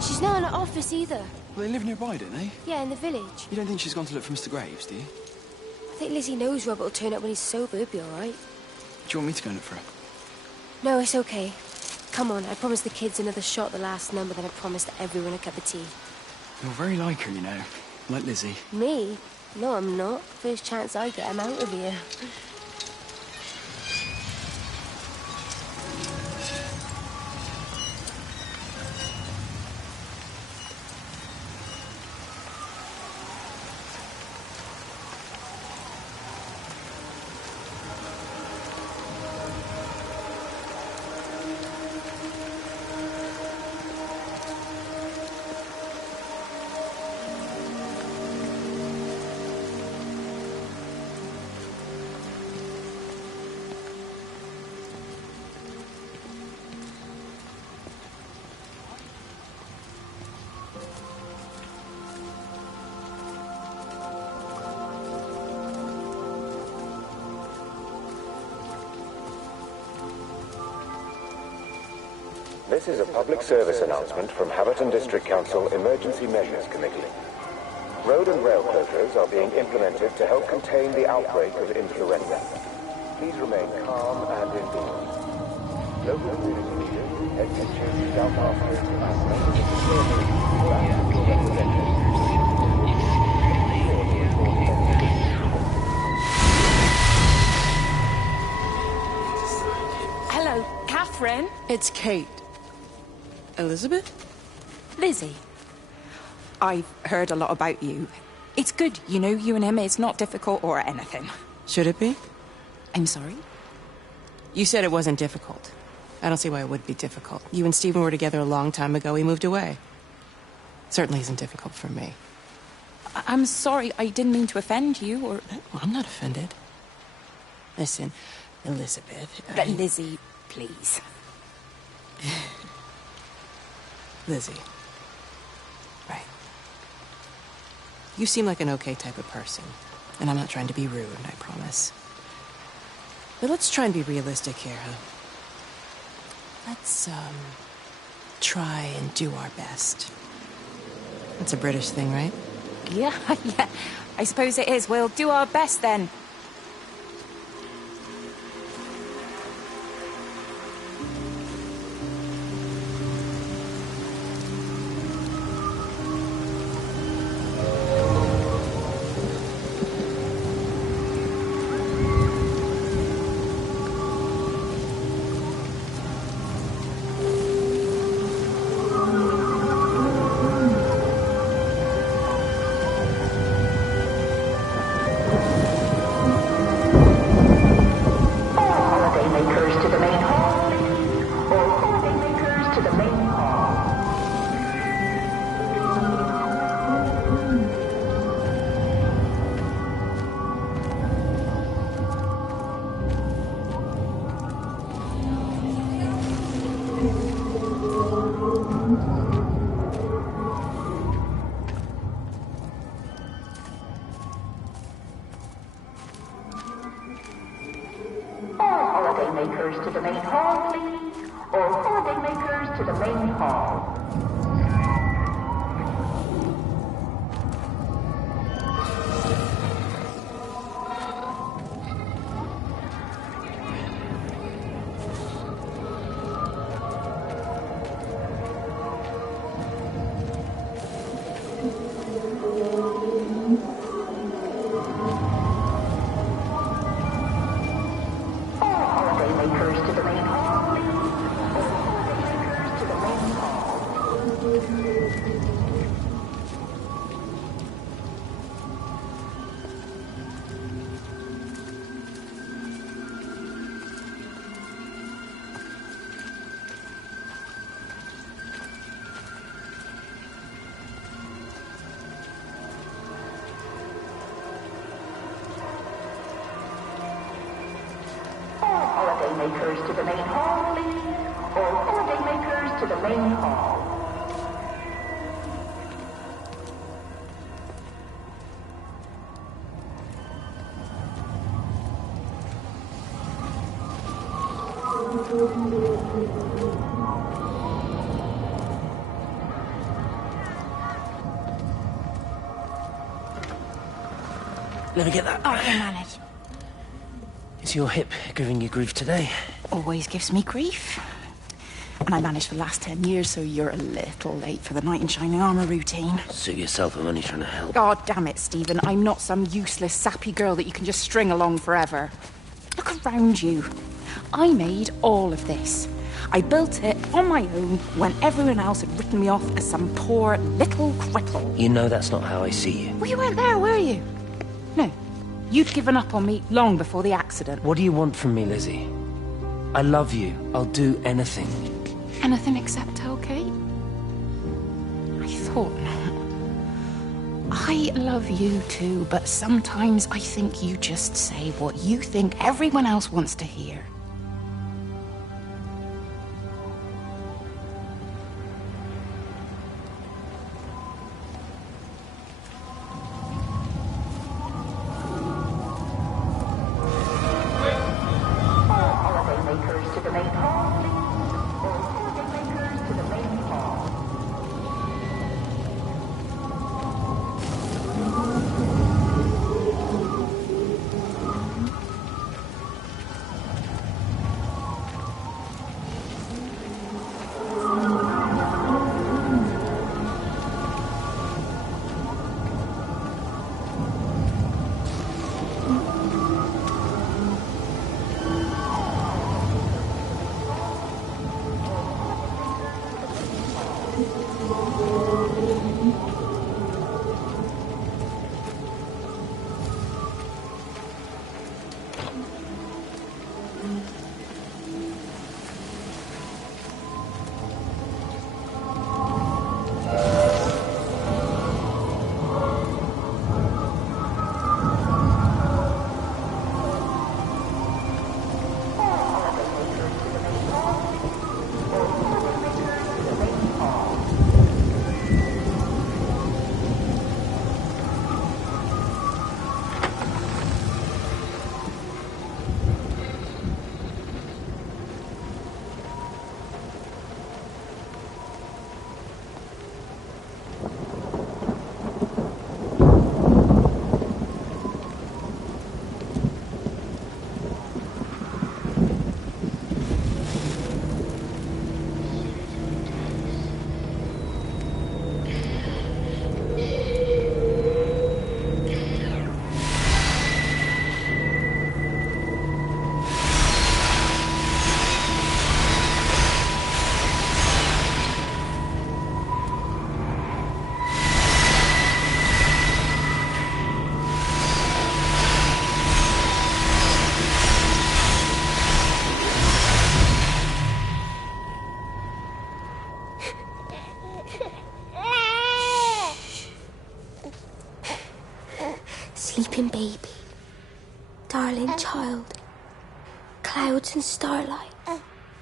She's not in her office either. Well, they live nearby, don't they? Yeah, in the village. You don't think she's gone to look for Mr. Graves, do you? I think Lizzie knows Robert will turn up when he's sober. He'll be all right. Do you want me to go and look for her? No, it's okay. Come on, I promised the kids another shot the last number, then I promised everyone a cup of tea. You're very like her, you know. Like Lizzie. Me? No, I'm not. First chance I get, I'm out of here. This is a public service announcement from Haverton District Council Emergency Measures Committee. Road and rail closures are being implemented to help contain the outbreak of influenza. Please remain calm and indoors. Local community leaders, head teachers, scoutmasters, and members of the service will act as your representatives. Hello, Catherine. It's Kate. Elizabeth? Lizzie. I've heard a lot about you. It's good, you know, you and him. It's not difficult or anything. Should it be? I'm sorry? You said it wasn't difficult. I don't see why it would be difficult. You and Stephen were together a long time ago. He moved away. Certainly isn't difficult for me. I'm sorry. I didn't mean to offend you or... Well, I'm not offended. Listen, Elizabeth... Lizzie, please. Lizzie. Right. You seem like an okay type of person. And I'm not trying to be rude, I promise. But let's try and be realistic here, huh? Let's, try and do our best. That's a British thing, right? Yeah, yeah. I suppose it is. We'll do our best then. makers to the main hall, please. All holiday makers to the main hall. Let me get that. I can manage. Is your hip giving you grief today? Always gives me grief. And I managed for the last 10 years, so you're a little late for the knight in shining armour routine. Suit yourself, I'm only trying to help. God damn it, Stephen. I'm not some useless, sappy girl that you can just string along forever. Look around you. I made all of this. I built it on my own when everyone else had written me off as some poor little cripple. You know that's not how I see you. Well, you weren't there, were you? No. You'd given up on me long before the accident. What do you want from me, Lizzie? I love you. I'll do anything. Anything except tell Kate? I thought not. I love you too, but sometimes I think you just say what you think everyone else wants to hear. Sleeping baby, darling child, clouds and starlight,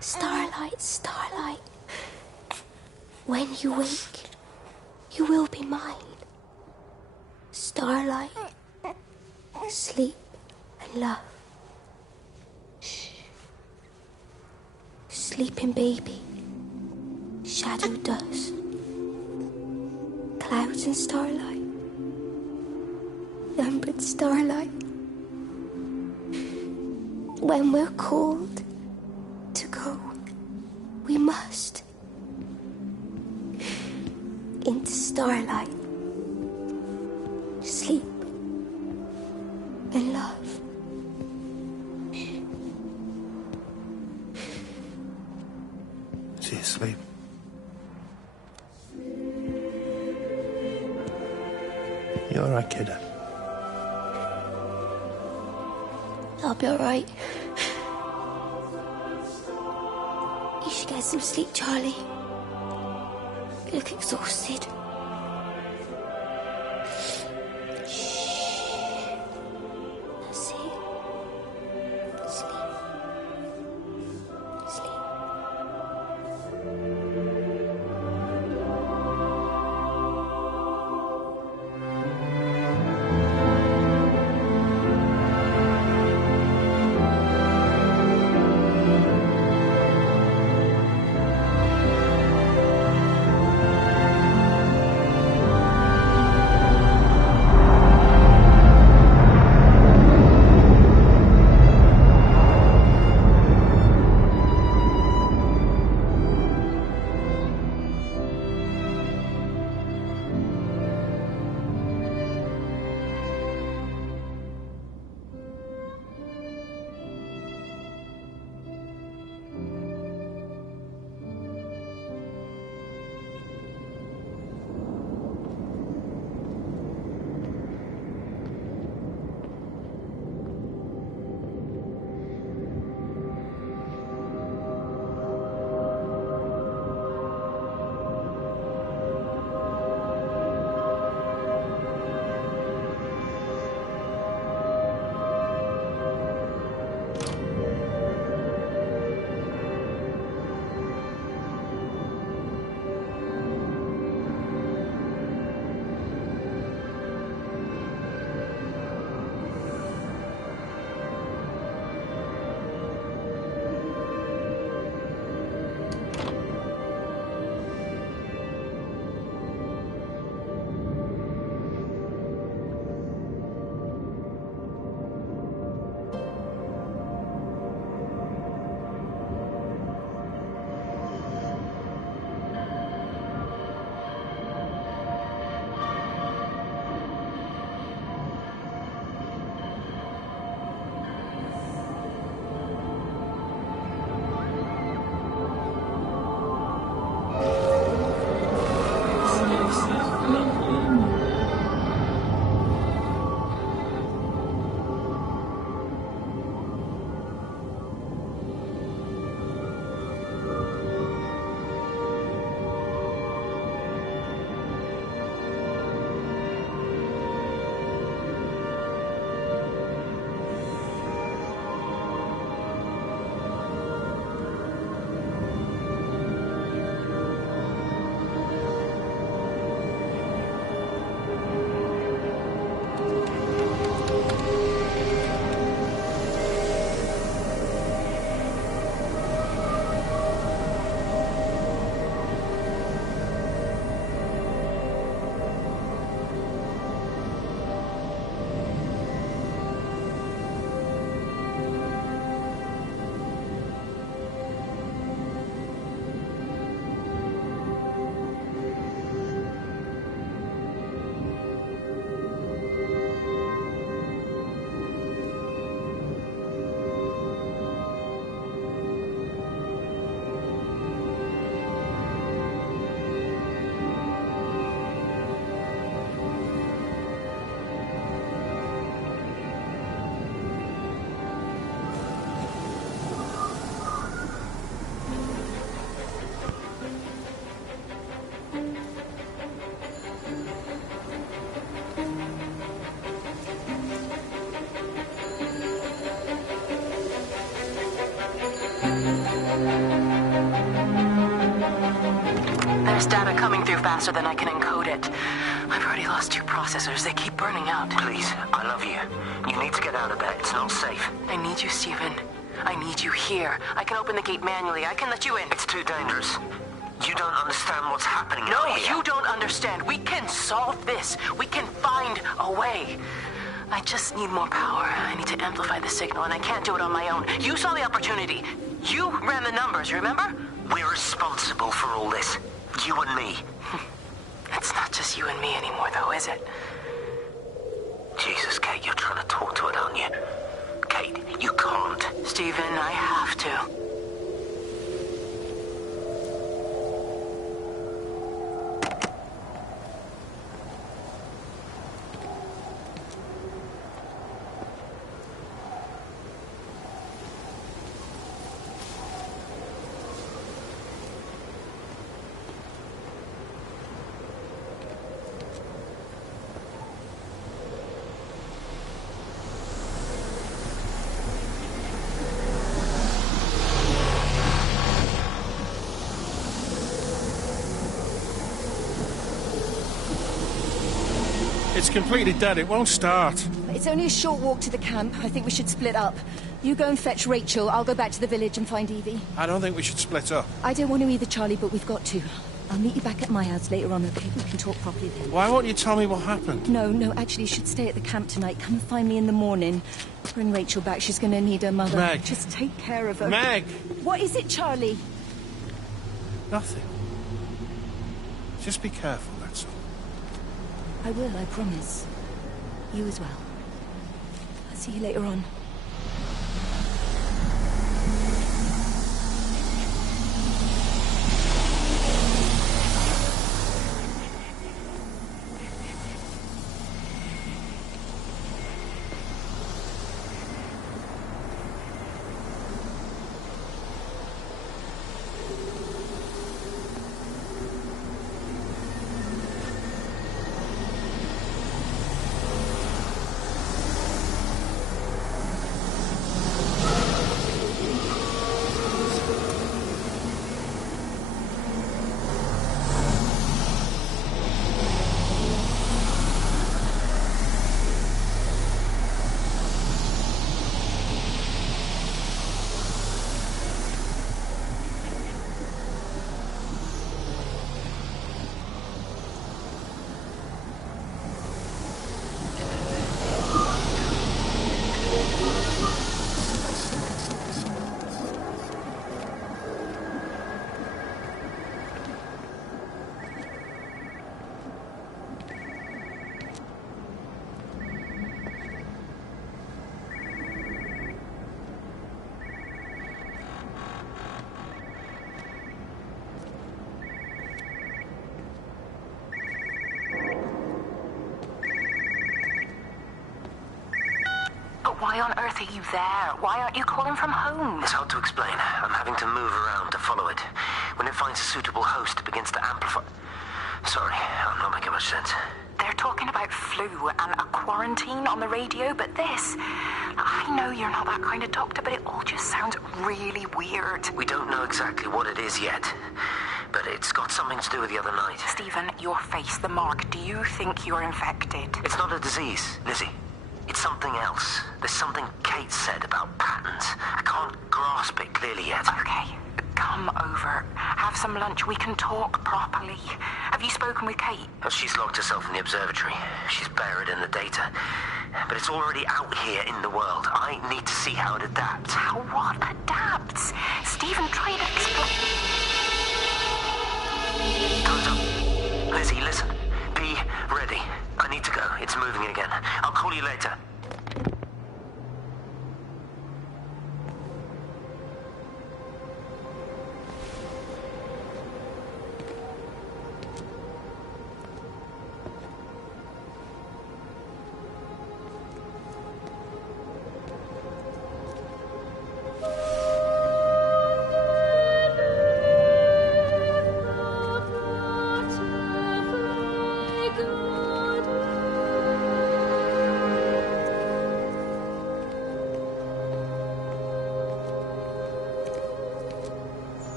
starlight, starlight. When you wake, you will be mine. Starlight, sleep and love. Shh. Sleeping baby, shadow dust, clouds and starlight. Numbered starlight. When we're called to go, we must into starlight, sleep and love. Is he asleep? You all right, kiddo? I'll be all right. You should get some sleep, Charlie. You look exhausted. Shh. That's it. Sleep. Data coming through faster than I can encode it. I've already lost 2 processors. They keep burning out. Please, I love you. You need to get out of there. It's not safe. I need you, Stephen. I need you here. I can open the gate manually. I can let you in. It's too dangerous. You don't understand what's happening No, out here. you don't understand. We can solve this. We can find a way. I just need more power. I need to amplify the signal, and I can't do it on my own. You saw the opportunity. You ran the numbers, remember? We're responsible for all this. You and me. It's not just you and me anymore, though, is it? Jesus, Kate, you're trying to talk to it, aren't you? Kate, you can't. Stephen, I have to. It's completely dead. It won't start. It's only a short walk to the camp. I think we should split up. You go and fetch Rachel. I'll go back to the village and find Evie. I don't think we should split up. I don't want to either, Charlie, but we've got to. I'll meet you back at my house later on, okay? We can talk properly then. Why won't you tell me what happened? No, actually, you should stay at the camp tonight. Come and find me in the morning. Bring Rachel back. She's going to need her mother. Meg. Just take care of her. Meg! What is it, Charlie? Nothing. Just be careful, that's all. I will, I promise. You as well. I'll see you later on. Why on earth are you there? Why aren't you calling from home? It's hard to explain. I'm having to move around to follow it. When it finds a suitable host, it begins to amplify. Sorry, I'm not making much sense. They're talking about flu and a quarantine on the radio, but this... I know you're not that kind of doctor, but it all just sounds really weird. We don't know exactly what it is yet, but it's got something to do with the other night. Stephen, your face, the mark, do you think you're infected? It's not a disease, Lizzie. It's something else. There's something Kate said about patterns. I can't grasp it clearly yet. Okay, come over. Have some lunch. We can talk properly. Have you spoken with Kate? She's locked herself in the observatory. She's buried in the data. But it's already out here in the world. I need to see how it adapts. How what adapts? Stephen, try to explain. Time's up. Lizzie, listen. Be ready. I need to go. It's moving again. I'll call you later.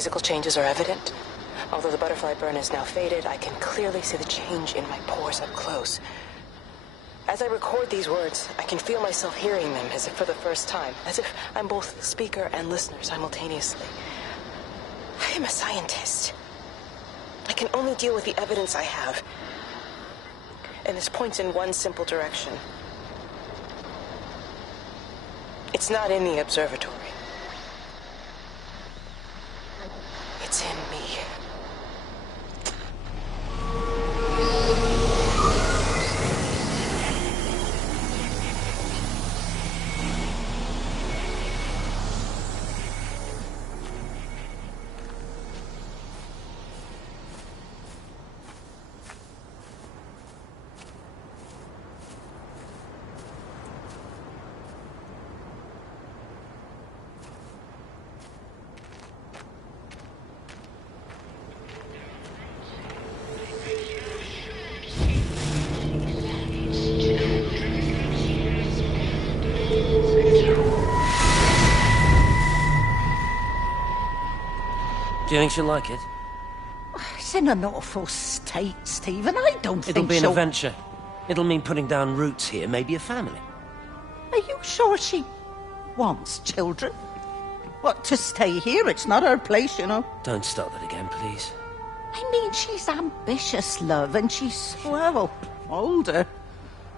physical changes are evident. Although the butterfly burn is now faded, I can clearly see the change in my pores up close. As I record these words, I can feel myself hearing them as if for the first time, as if I'm both speaker and listener simultaneously. I am a scientist. I can only deal with the evidence I have. And this points in one simple direction. It's not in the observatory. It's in me. Do you think she'll like it? It's in an awful state, Stephen. I don't think It'll be an she'll... adventure. It'll mean putting down roots here, maybe a family. Are you sure she wants children? What, to stay here? It's not her place, you know. Don't start that again, please. I mean, she's ambitious, love, and she's, well, older.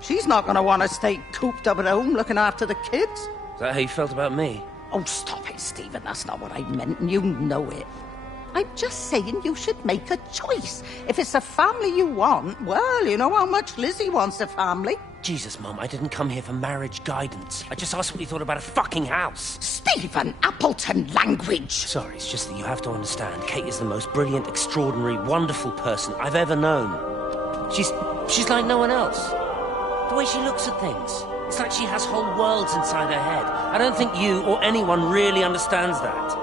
She's not going to want to stay cooped up at home looking after the kids. Is that how you felt about me? Oh, stop it, Stephen. That's not what I meant, and you know it. I'm just saying you should make a choice. If it's a family you want, well, you know how much Lizzie wants a family. Jesus, Mum, I didn't come here for marriage guidance. I just asked what you thought about a fucking house. Stephen Appleton language. Sorry, it's just that you have to understand. Kate is the most brilliant, extraordinary, wonderful person I've ever known. She's like no one else. The way she looks at things. It's like she has whole worlds inside her head. I don't think you or anyone really understands that.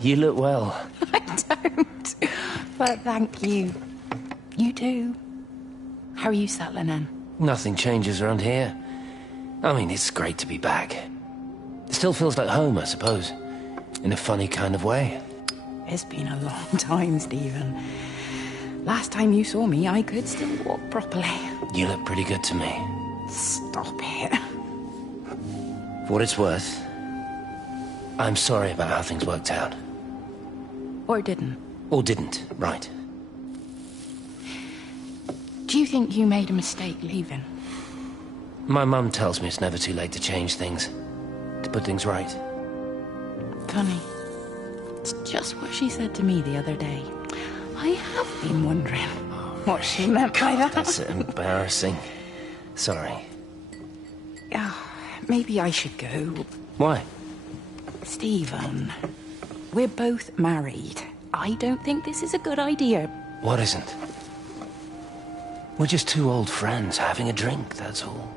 You look well. I don't. But thank you. You do. How are you settling in? Nothing changes around here. I mean, it's great to be back. It still feels like home, I suppose. In a funny kind of way. It's been a long time, Stephen. Last time you saw me, I could still walk properly. You look pretty good to me. Stop it. For what it's worth, I'm sorry about how things worked out. Or didn't. Or didn't, right. Do you think you made a mistake leaving? My mum tells me it's never too late to change things. To put things right. Funny. It's just what she said to me the other day. I have been wondering what she meant by that. That's embarrassing. Sorry. Maybe I should go. Why? Stephen, we're both married. I don't think this is a good idea. What isn't? We're just two old friends having a drink, that's all.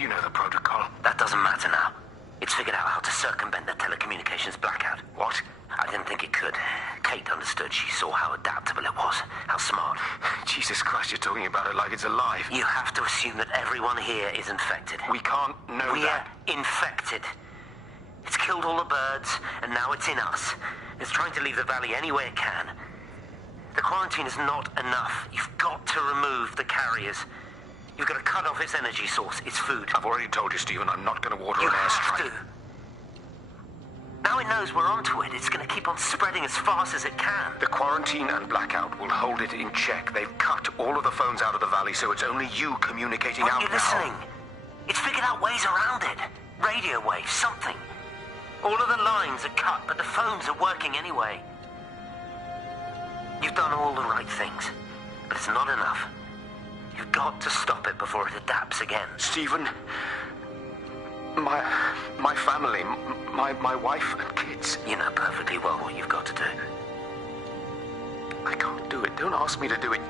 You know the protocol. That doesn't matter now. It's figured out how to circumvent the telecommunications blackout. What? I didn't think it could. Kate understood. She saw how adaptable it was. How smart. Jesus Christ, you're talking about it like it's alive. You have to assume that everyone here is infected. We can't know that. We're infected. It's killed all the birds, and now it's in us. It's trying to leave the valley any way it can. The quarantine is not enough. You've got to remove the carriers. You've got to cut off its energy source, its food. I've already told you, Stephen, I'm not going to water an airstrike. You have to. Now it knows we're onto it. It's going to keep on spreading as fast as it can. The quarantine and blackout will hold it in check. They've cut all of the phones out of the valley, so it's only you communicating out now. Are you listening? It's figured out ways around it. Radio waves, something. All of the lines are cut, but the phones are working anyway. You've done all the right things, but it's not enough. You've got to stop it before it adapts again. Stephen, my family, my wife and kids. You know perfectly well what you've got to do. I can't do it. Don't ask me to do it.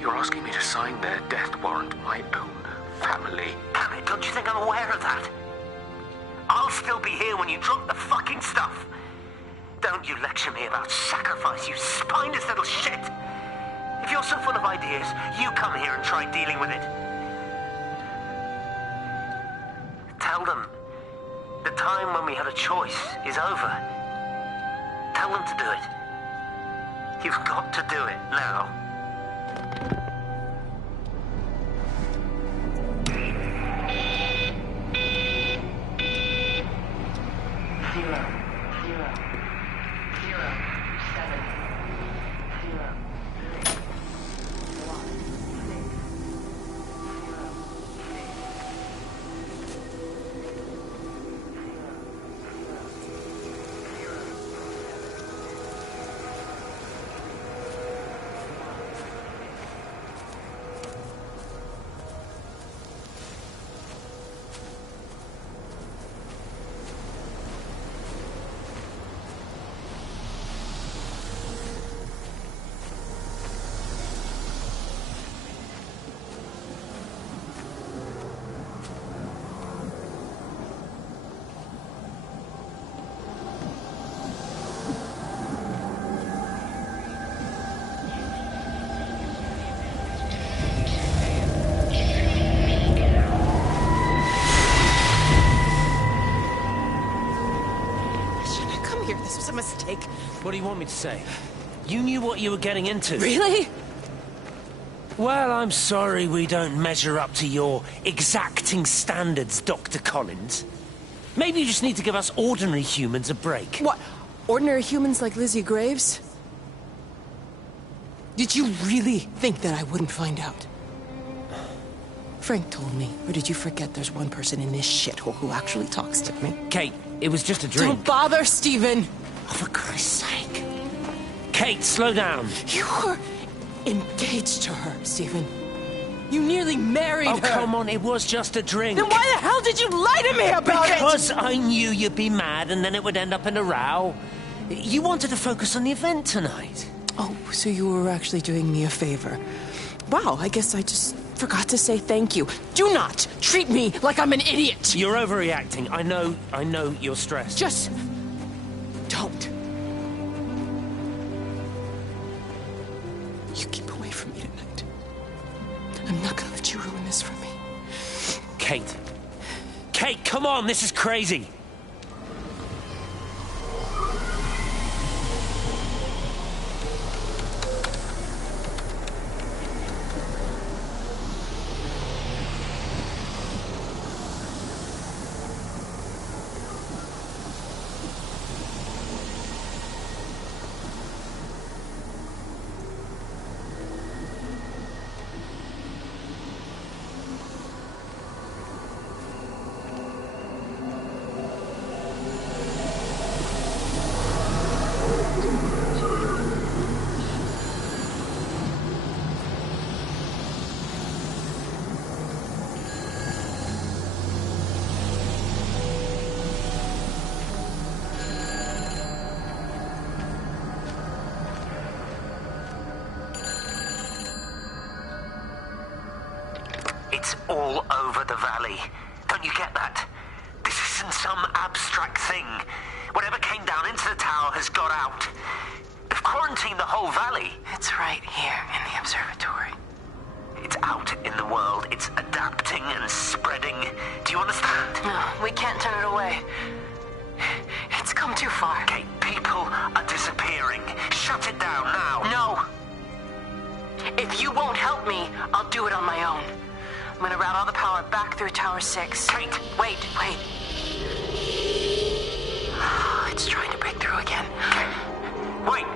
You're asking me to sign their death warrant, my own family. Damn it, don't you think I'm aware of that? I'll still be here when you drop the fucking stuff. Don't you lecture me about sacrifice, you spineless little shit. If you're so full of ideas, you come here and try dealing with it. Tell them the time when we had a choice is over. Tell them to do it. You've got to do it now. here. This was a mistake. What do you want me to say? You knew what you were getting into. Really? Well, I'm sorry we don't measure up to your exacting standards, Dr. Collins. Maybe you just need to give us ordinary humans a break. What? Ordinary humans like Lizzie Graves? Did you really think that I wouldn't find out? Frank told me. Or did you forget there's one person in this shithole who actually talks to me? Kate, it was just a dream. Don't bother, Stephen! Oh, for Christ's sake. Kate, slow down. You were engaged to her, Stephen. You nearly married her. Oh, come on, it was just a drink. Then why the hell did you lie to me about it? Because I knew you'd be mad and then it would end up in a row. You wanted to focus on the event tonight. Oh, so you were actually doing me a favor. Wow, I guess I just forgot to say thank you. Do not treat me like I'm an idiot. You're overreacting. I know you're stressed. Just don't. You keep away from me tonight. I'm not gonna let you ruin this for me. Kate. Kate, come on, this is crazy. It's all over the valley. Don't you get that? This isn't some abstract thing. Whatever came down into the tower has got out. They've quarantined the whole valley. It's right here in the observatory. It's out in the world. It's adapting and spreading. Do you understand? No, we can't turn it away. It's come too far. Okay, people are disappearing. Shut it down now. No. If you won't help me, I'll do it on my own. I'm gonna route all the power back through Tower 6. Kate! Wait. It's trying to break through again. Kate! Wait!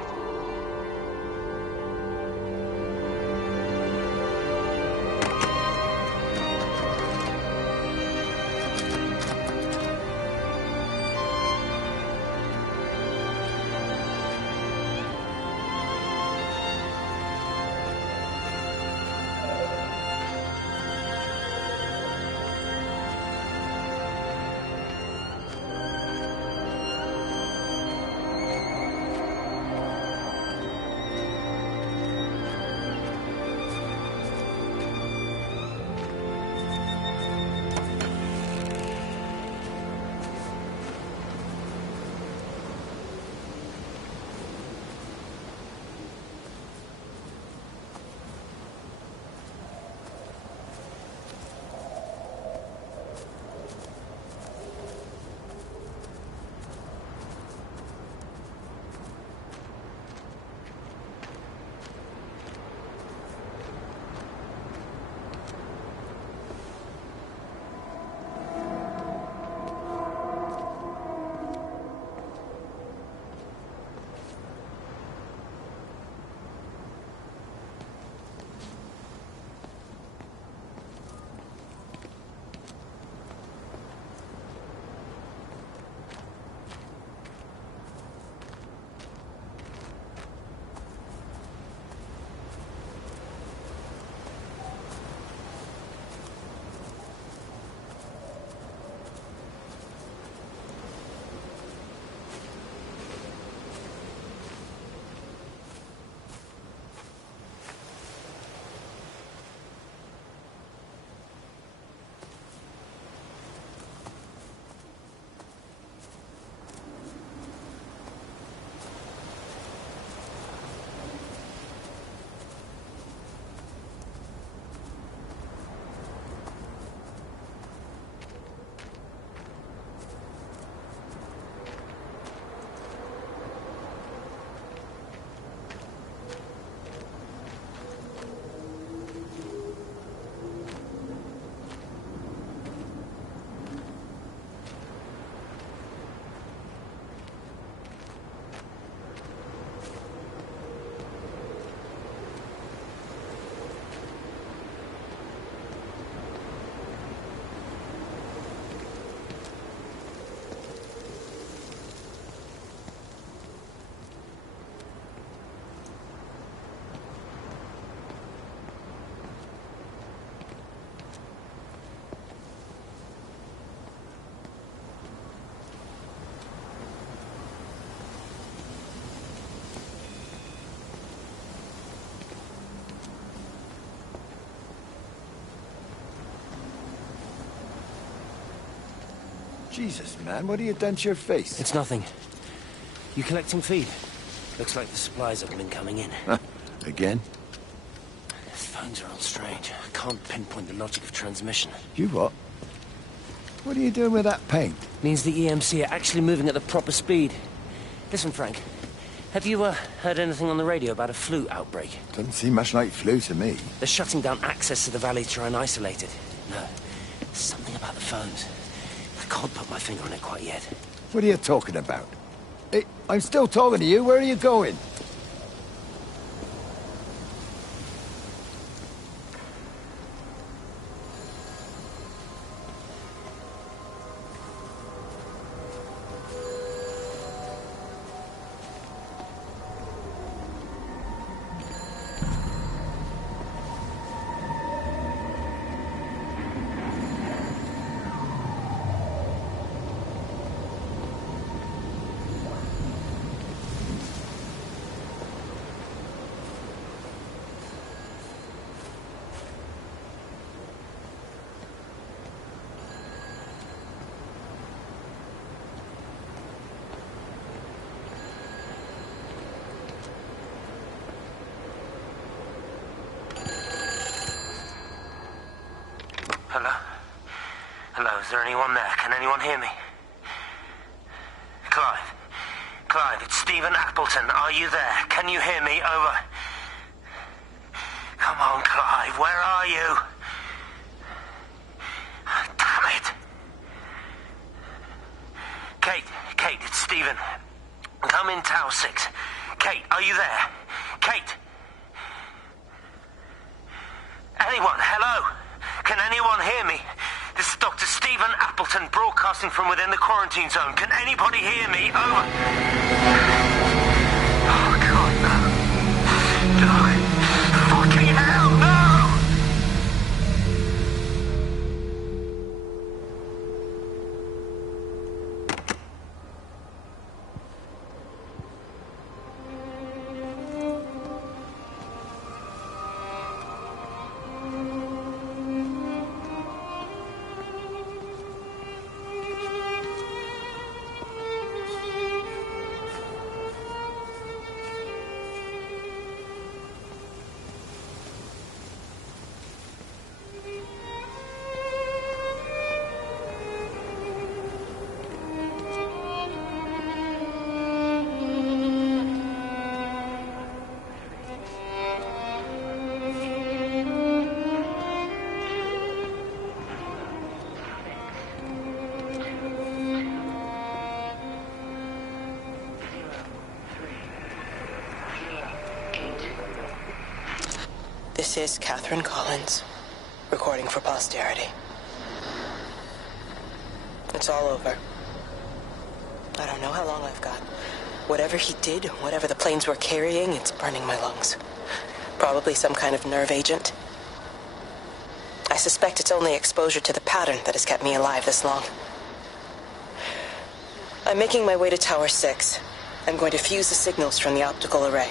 Jesus, man, what have you done to your face? It's nothing. You collecting feed? Looks like the supplies haven't been coming in. Again? The phones are all strange. I can't pinpoint the logic of transmission. You what? What are you doing with that paint? Means the EMC are actually moving at the proper speed. Listen, Frank. Have you heard anything on the radio about a flu outbreak? Doesn't seem much like flu to me. They're shutting down access to the valley to try and isolate it. No, something about the phones. I can't put my finger on it quite yet. What are you talking about? Hey, I'm still talking to you. Where are you going? Hello? Hello, is there anyone there? Can anyone hear me? Clive? Clive, it's Stephen Appleton. Are you there? Can you hear me? Over. Come on, Clive, where are you? Damn it. Kate, it's Stephen. Come in Tower 6. Kate, are you there? Kate? Anyone? Hello? Can anyone hear me? This is Dr. Stephen Appleton broadcasting from within the quarantine zone. Can anybody hear me? Over. Oh, God, no. No. Fucking hell, no! This is Catherine Collins, recording for posterity. It's all over. I don't know how long I've got. Whatever he did, whatever the planes were carrying, it's burning my lungs. Probably some kind of nerve agent. I suspect it's only exposure to the pattern that has kept me alive this long. I'm making my way to Tower 6. I'm going to fuse the signals from the optical array.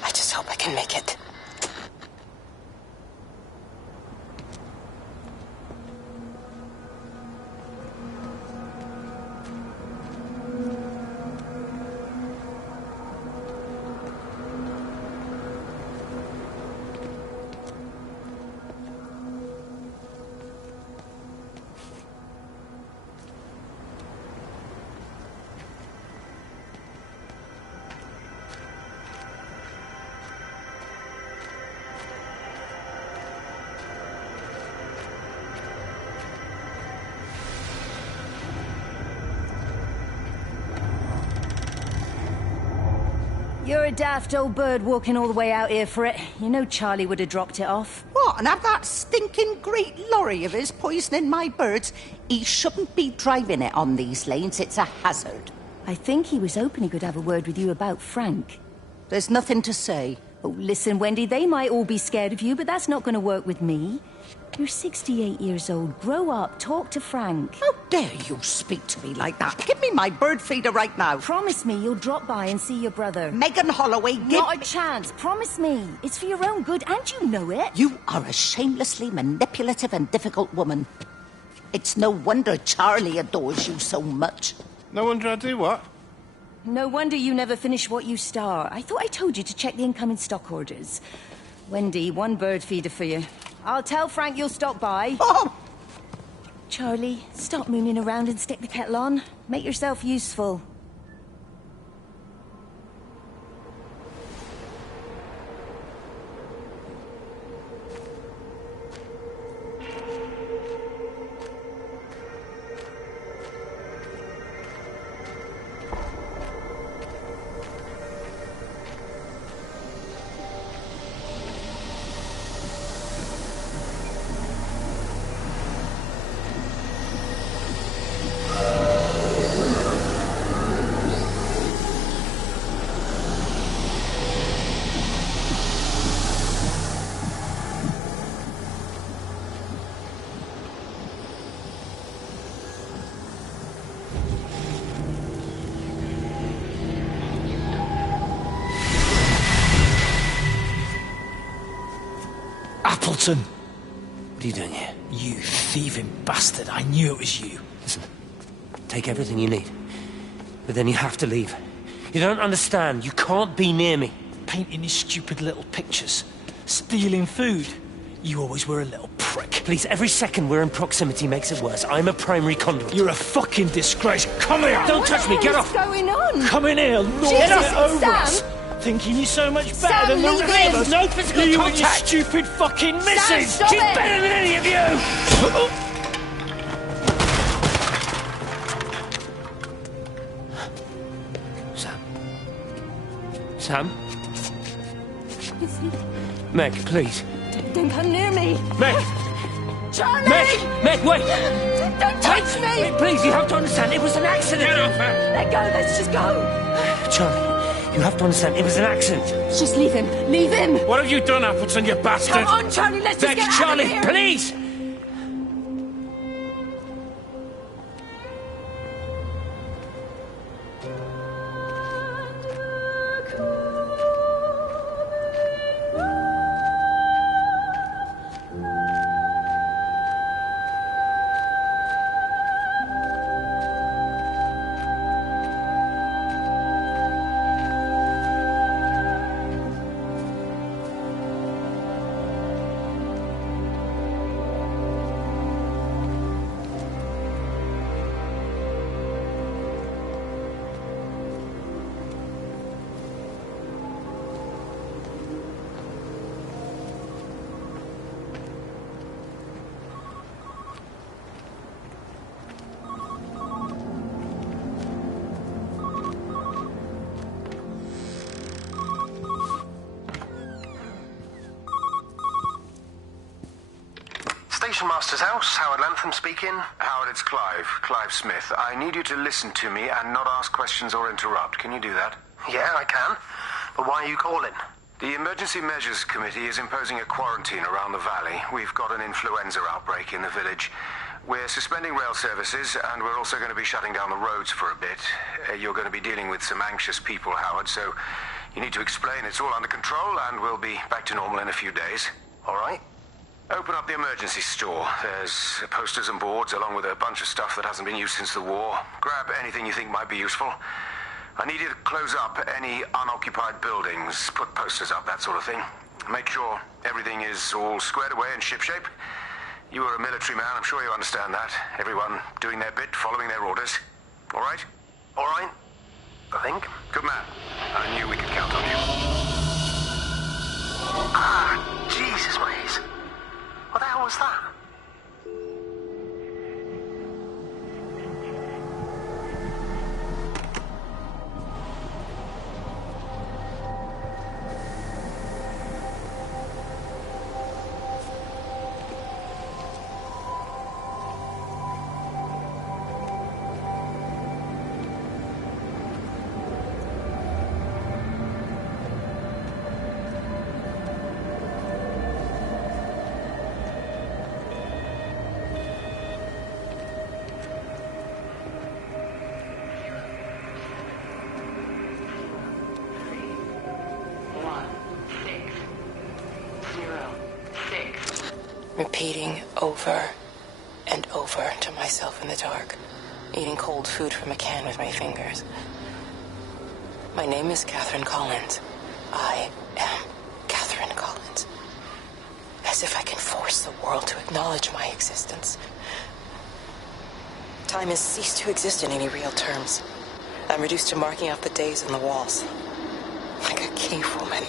I just hope I can make it. You're a daft old bird walking all the way out here for it. You know Charlie would have dropped it off. What, and have that stinking great lorry of his poisoning my birds? He shouldn't be driving it on these lanes. It's a hazard. I think he was hoping he could have a word with you about Frank. There's nothing to say. Oh, listen, Wendy, they might all be scared of you, but that's not going to work with me. You're 68 years old. Grow up. Talk to Frank. How dare you speak to me like that? Give me my bird feeder right now. Promise me you'll drop by and see your brother. Megan Holloway, Not a chance. Promise me. It's for your own good, and you know it. You are a shamelessly manipulative and difficult woman. It's no wonder Charlie adores you so much. No wonder I do what? No wonder you never finish what you start. I thought I told you to check the incoming stock orders. Wendy, 1 bird feeder for you. I'll tell Frank you'll stop by. Oh! Charlie, stop mooning around and stick the kettle on. Make yourself useful. Appleton! What are you doing here? You thieving bastard. I knew it was you. Listen, take everything you need. But then you have to leave. You don't understand. You can't be near me. Painting these stupid little pictures. Stealing food. You always were a little prick. Please, every second we're in proximity makes it worse. I'm a primary conduit. You're a fucking disgrace. Come here! Don't touch me, get off! What's going on? Come in here, Lord, Jesus, get over Sam. us! Thinking you're so much better Sam, than the leave three of him. us. No physical you contact. and your stupid fucking missus! stop She's it. better than any of you! Sam? Meg, please. Don't come near me. Meg! Charlie! Meg, wait! Don't touch me! Wait, please, you have to understand, it was an accident! Get off her! Let go, let's just go. Charlie, you have to understand, it was an accident. Just leave him. Leave him. What have you done, Appleton, you bastard? Come on, Charlie, let's just Meg, get Charlie, out of here. please! Station Master's house, Howard Lantham speaking. Howard, it's Clive. Clive Smith. I need you to listen to me and not ask questions or interrupt. Can you do that? Yeah, I can. But why are you calling? The Emergency Measures Committee is imposing a quarantine around the valley. We've got an influenza outbreak in the village. We're suspending rail services, and we're also going to be shutting down the roads for a bit. You're going to be dealing with some anxious people, Howard, so you need to explain it's all under control, and we'll be back to normal in a few days. All right. Open up the emergency store. There's posters and boards, along with a bunch of stuff that hasn't been used since the war. Grab anything you think might be useful. I need you to close up any unoccupied buildings, put posters up, that sort of thing. Make sure everything is all squared away and shipshape. You are a military man, I'm sure you understand that. Everyone doing their bit, following their orders. All right? All right. I think. Good man. I knew we could count on you. Ah, Jesus, mate. What the hell was that? repeating over and over to myself in the dark, eating cold food from a can with my fingers. My name is Catherine Collins. I am Catherine Collins. As if I can force the world to acknowledge my existence. Time has ceased to exist in any real terms. I'm reduced to marking out the days on the walls. Like a cave woman.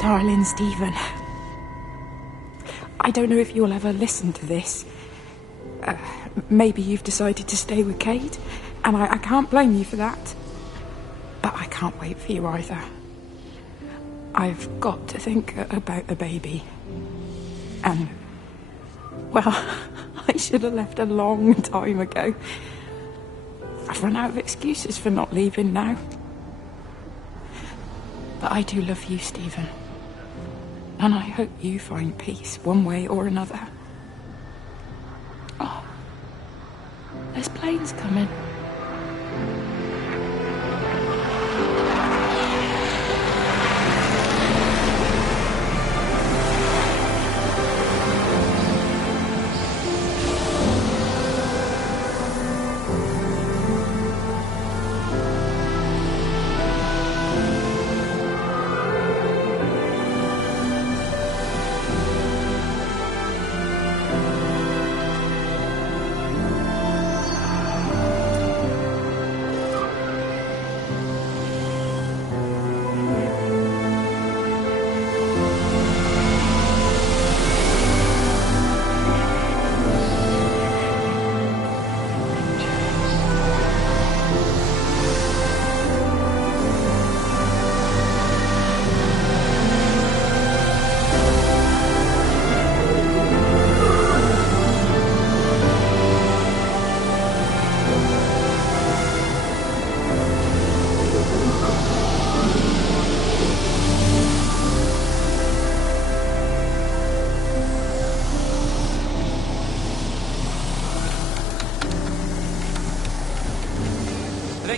Darling Stephen, I don't know if you'll ever listen to this. Maybe you've decided to stay with Kate, and I can't blame you for that. But I can't wait for you either. I've got to think about the baby. And, well, I should have left a long time ago. I've run out of excuses for not leaving now. But I do love you, Stephen. And I hope you find peace one way or another. Oh, there's planes coming.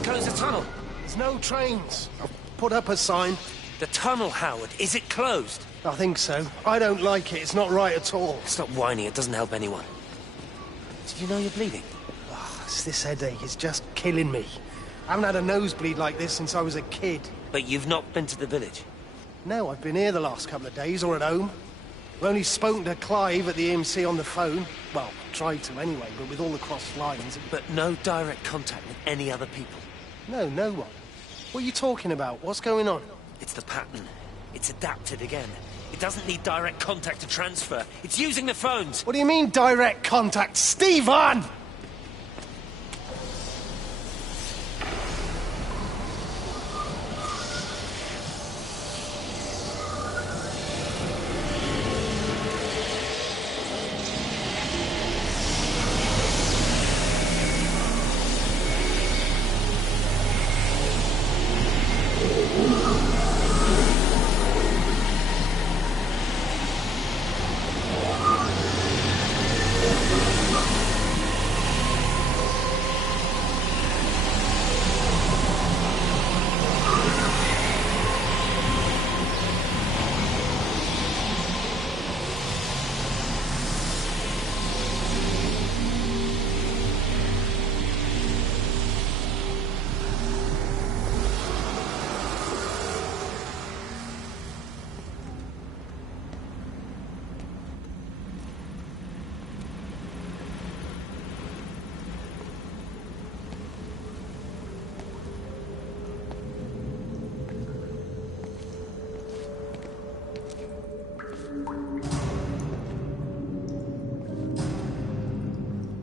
Close the tunnel. There's no trains. I've put up a sign. The tunnel, Howard. Is it closed? I think so. I don't like it. It's not right at all. Stop whining. It doesn't help anyone. Did you know you're bleeding? Oh, this headache is just killing me. I haven't had a nosebleed like this since I was a kid. But you've not been to the village? No, I've been here the last couple of days, or at home. I've only spoken to Clive at the EMC on the phone. Well, tried to anyway, but with all the crossed lines. But no direct contact with any other people? No, no one. What are you talking about? What's going on? It's the pattern. It's adapted again. It doesn't need direct contact to transfer. It's using the phones. What do you mean, direct contact? Stephen!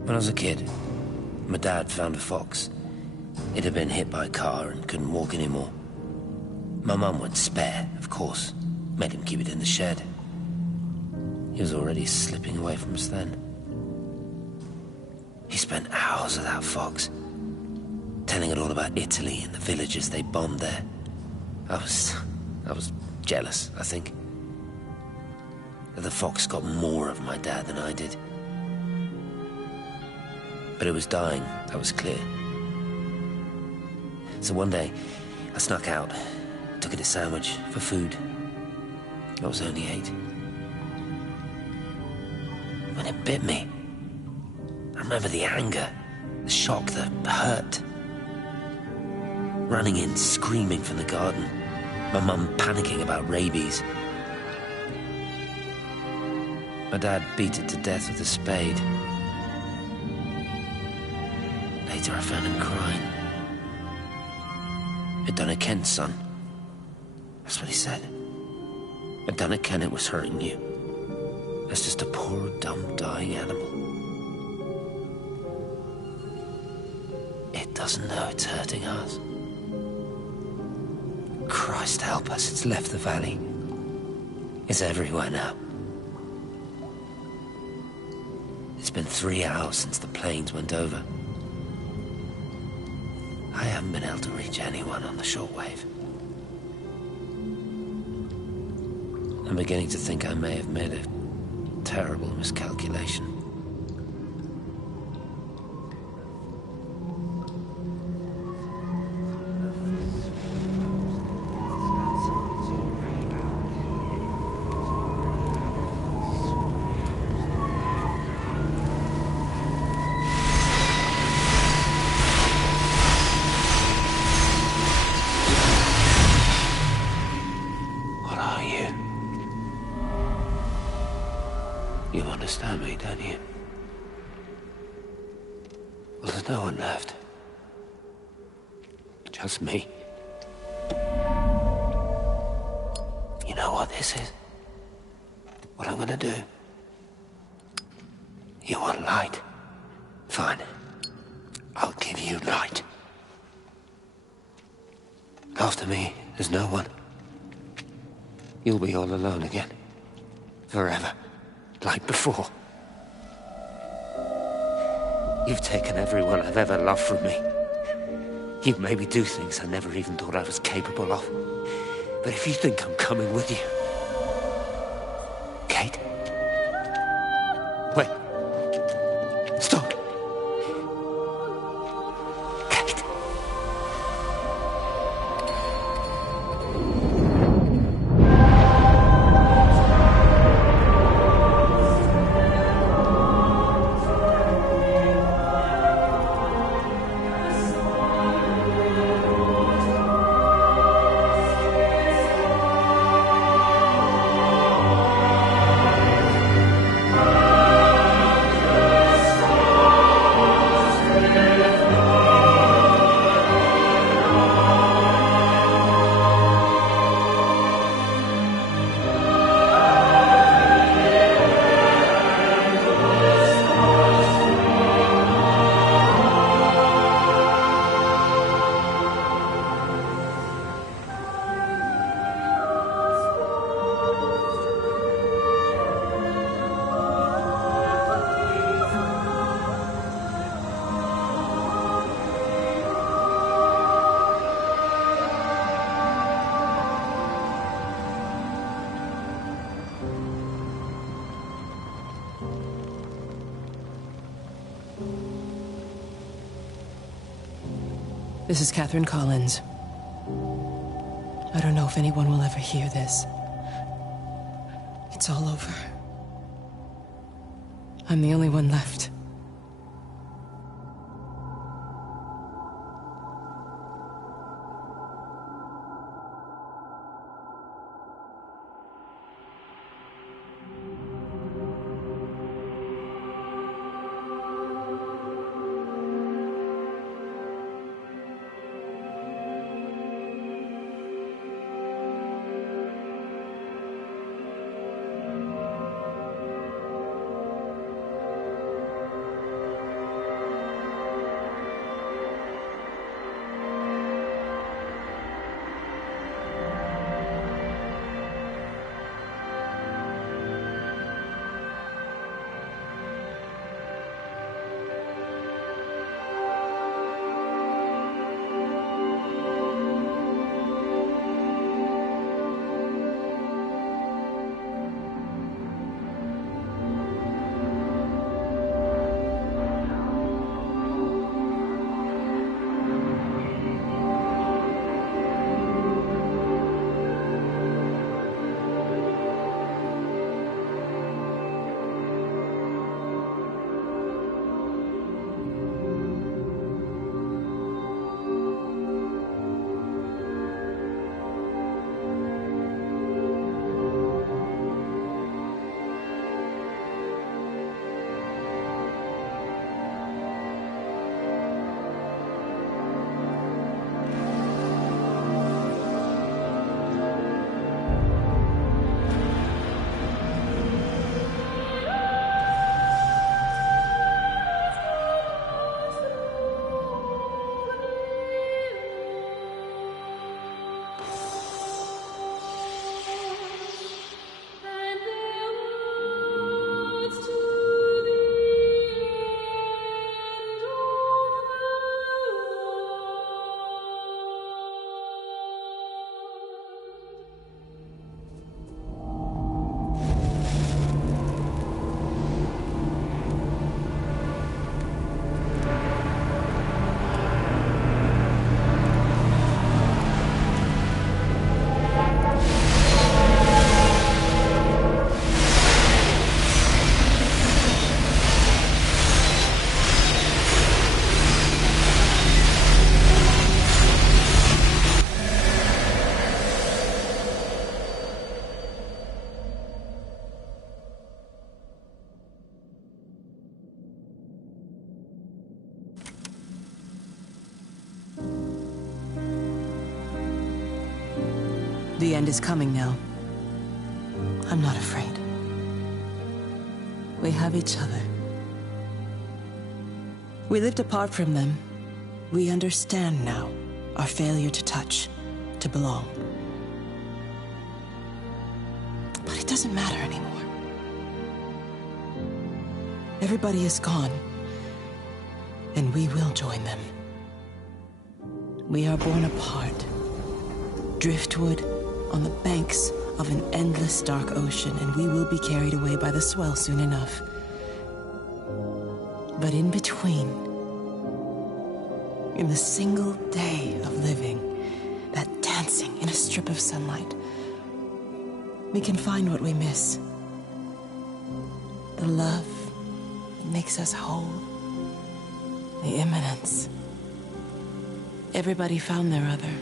When I was a kid, my dad found a fox. It had been hit by a car and couldn't walk anymore. My mum went spare, of course. Made him keep it in the shed. He was already slipping away from us then. He spent hours with that fox, telling it all about Italy and the villages they bombed there. I was jealous, I think. That the fox got more of my dad than I did. But it was dying, that was clear. So one day, I snuck out, took it a sandwich for food. I was only 8. When it bit me, I remember the anger, the shock, the hurt. Running in, screaming from the garden. My mum panicking about rabies. My dad beat it to death with a spade. Later I found him crying. I'd done it, Ken's son. That's what he said. I'd done it, Ken, it was hurting you. That's just a poor, dumb, dying animal. It doesn't know it's hurting us. Christ help us, it's left the valley. It's everywhere now. It's been 3 hours since the planes went over. I haven't been able to reach anyone on the shortwave. I'm beginning to think I may have made a terrible miscalculation. You understand me, don't you? Well, there's no one left. Just me. You know what this is? What I'm gonna do? You want light? Fine. I'll give you light. After me, there's no one. You'll be all alone again. Forever. Like before. You've taken everyone I've ever loved from me. You've made me do things I never even thought I was capable of. But if you think I'm coming with you... Kate? Wait. Stop. Kate. This is Catherine Collins. I don't know if anyone will ever hear this. It's all over. I'm the only one left. The end is coming now. I'm not afraid. We have each other. We lived apart from them. We understand now our failure to touch, to belong. But it doesn't matter anymore. Everybody is gone, and we will join them. We are born apart, driftwood on the banks of an endless dark ocean, and we will be carried away by the swell soon enough. But in between, in the single day of living, that dancing in a strip of sunlight, we can find what we miss. The love that makes us whole. The imminence. Everybody found their other.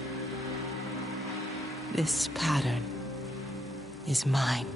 This pattern is mine.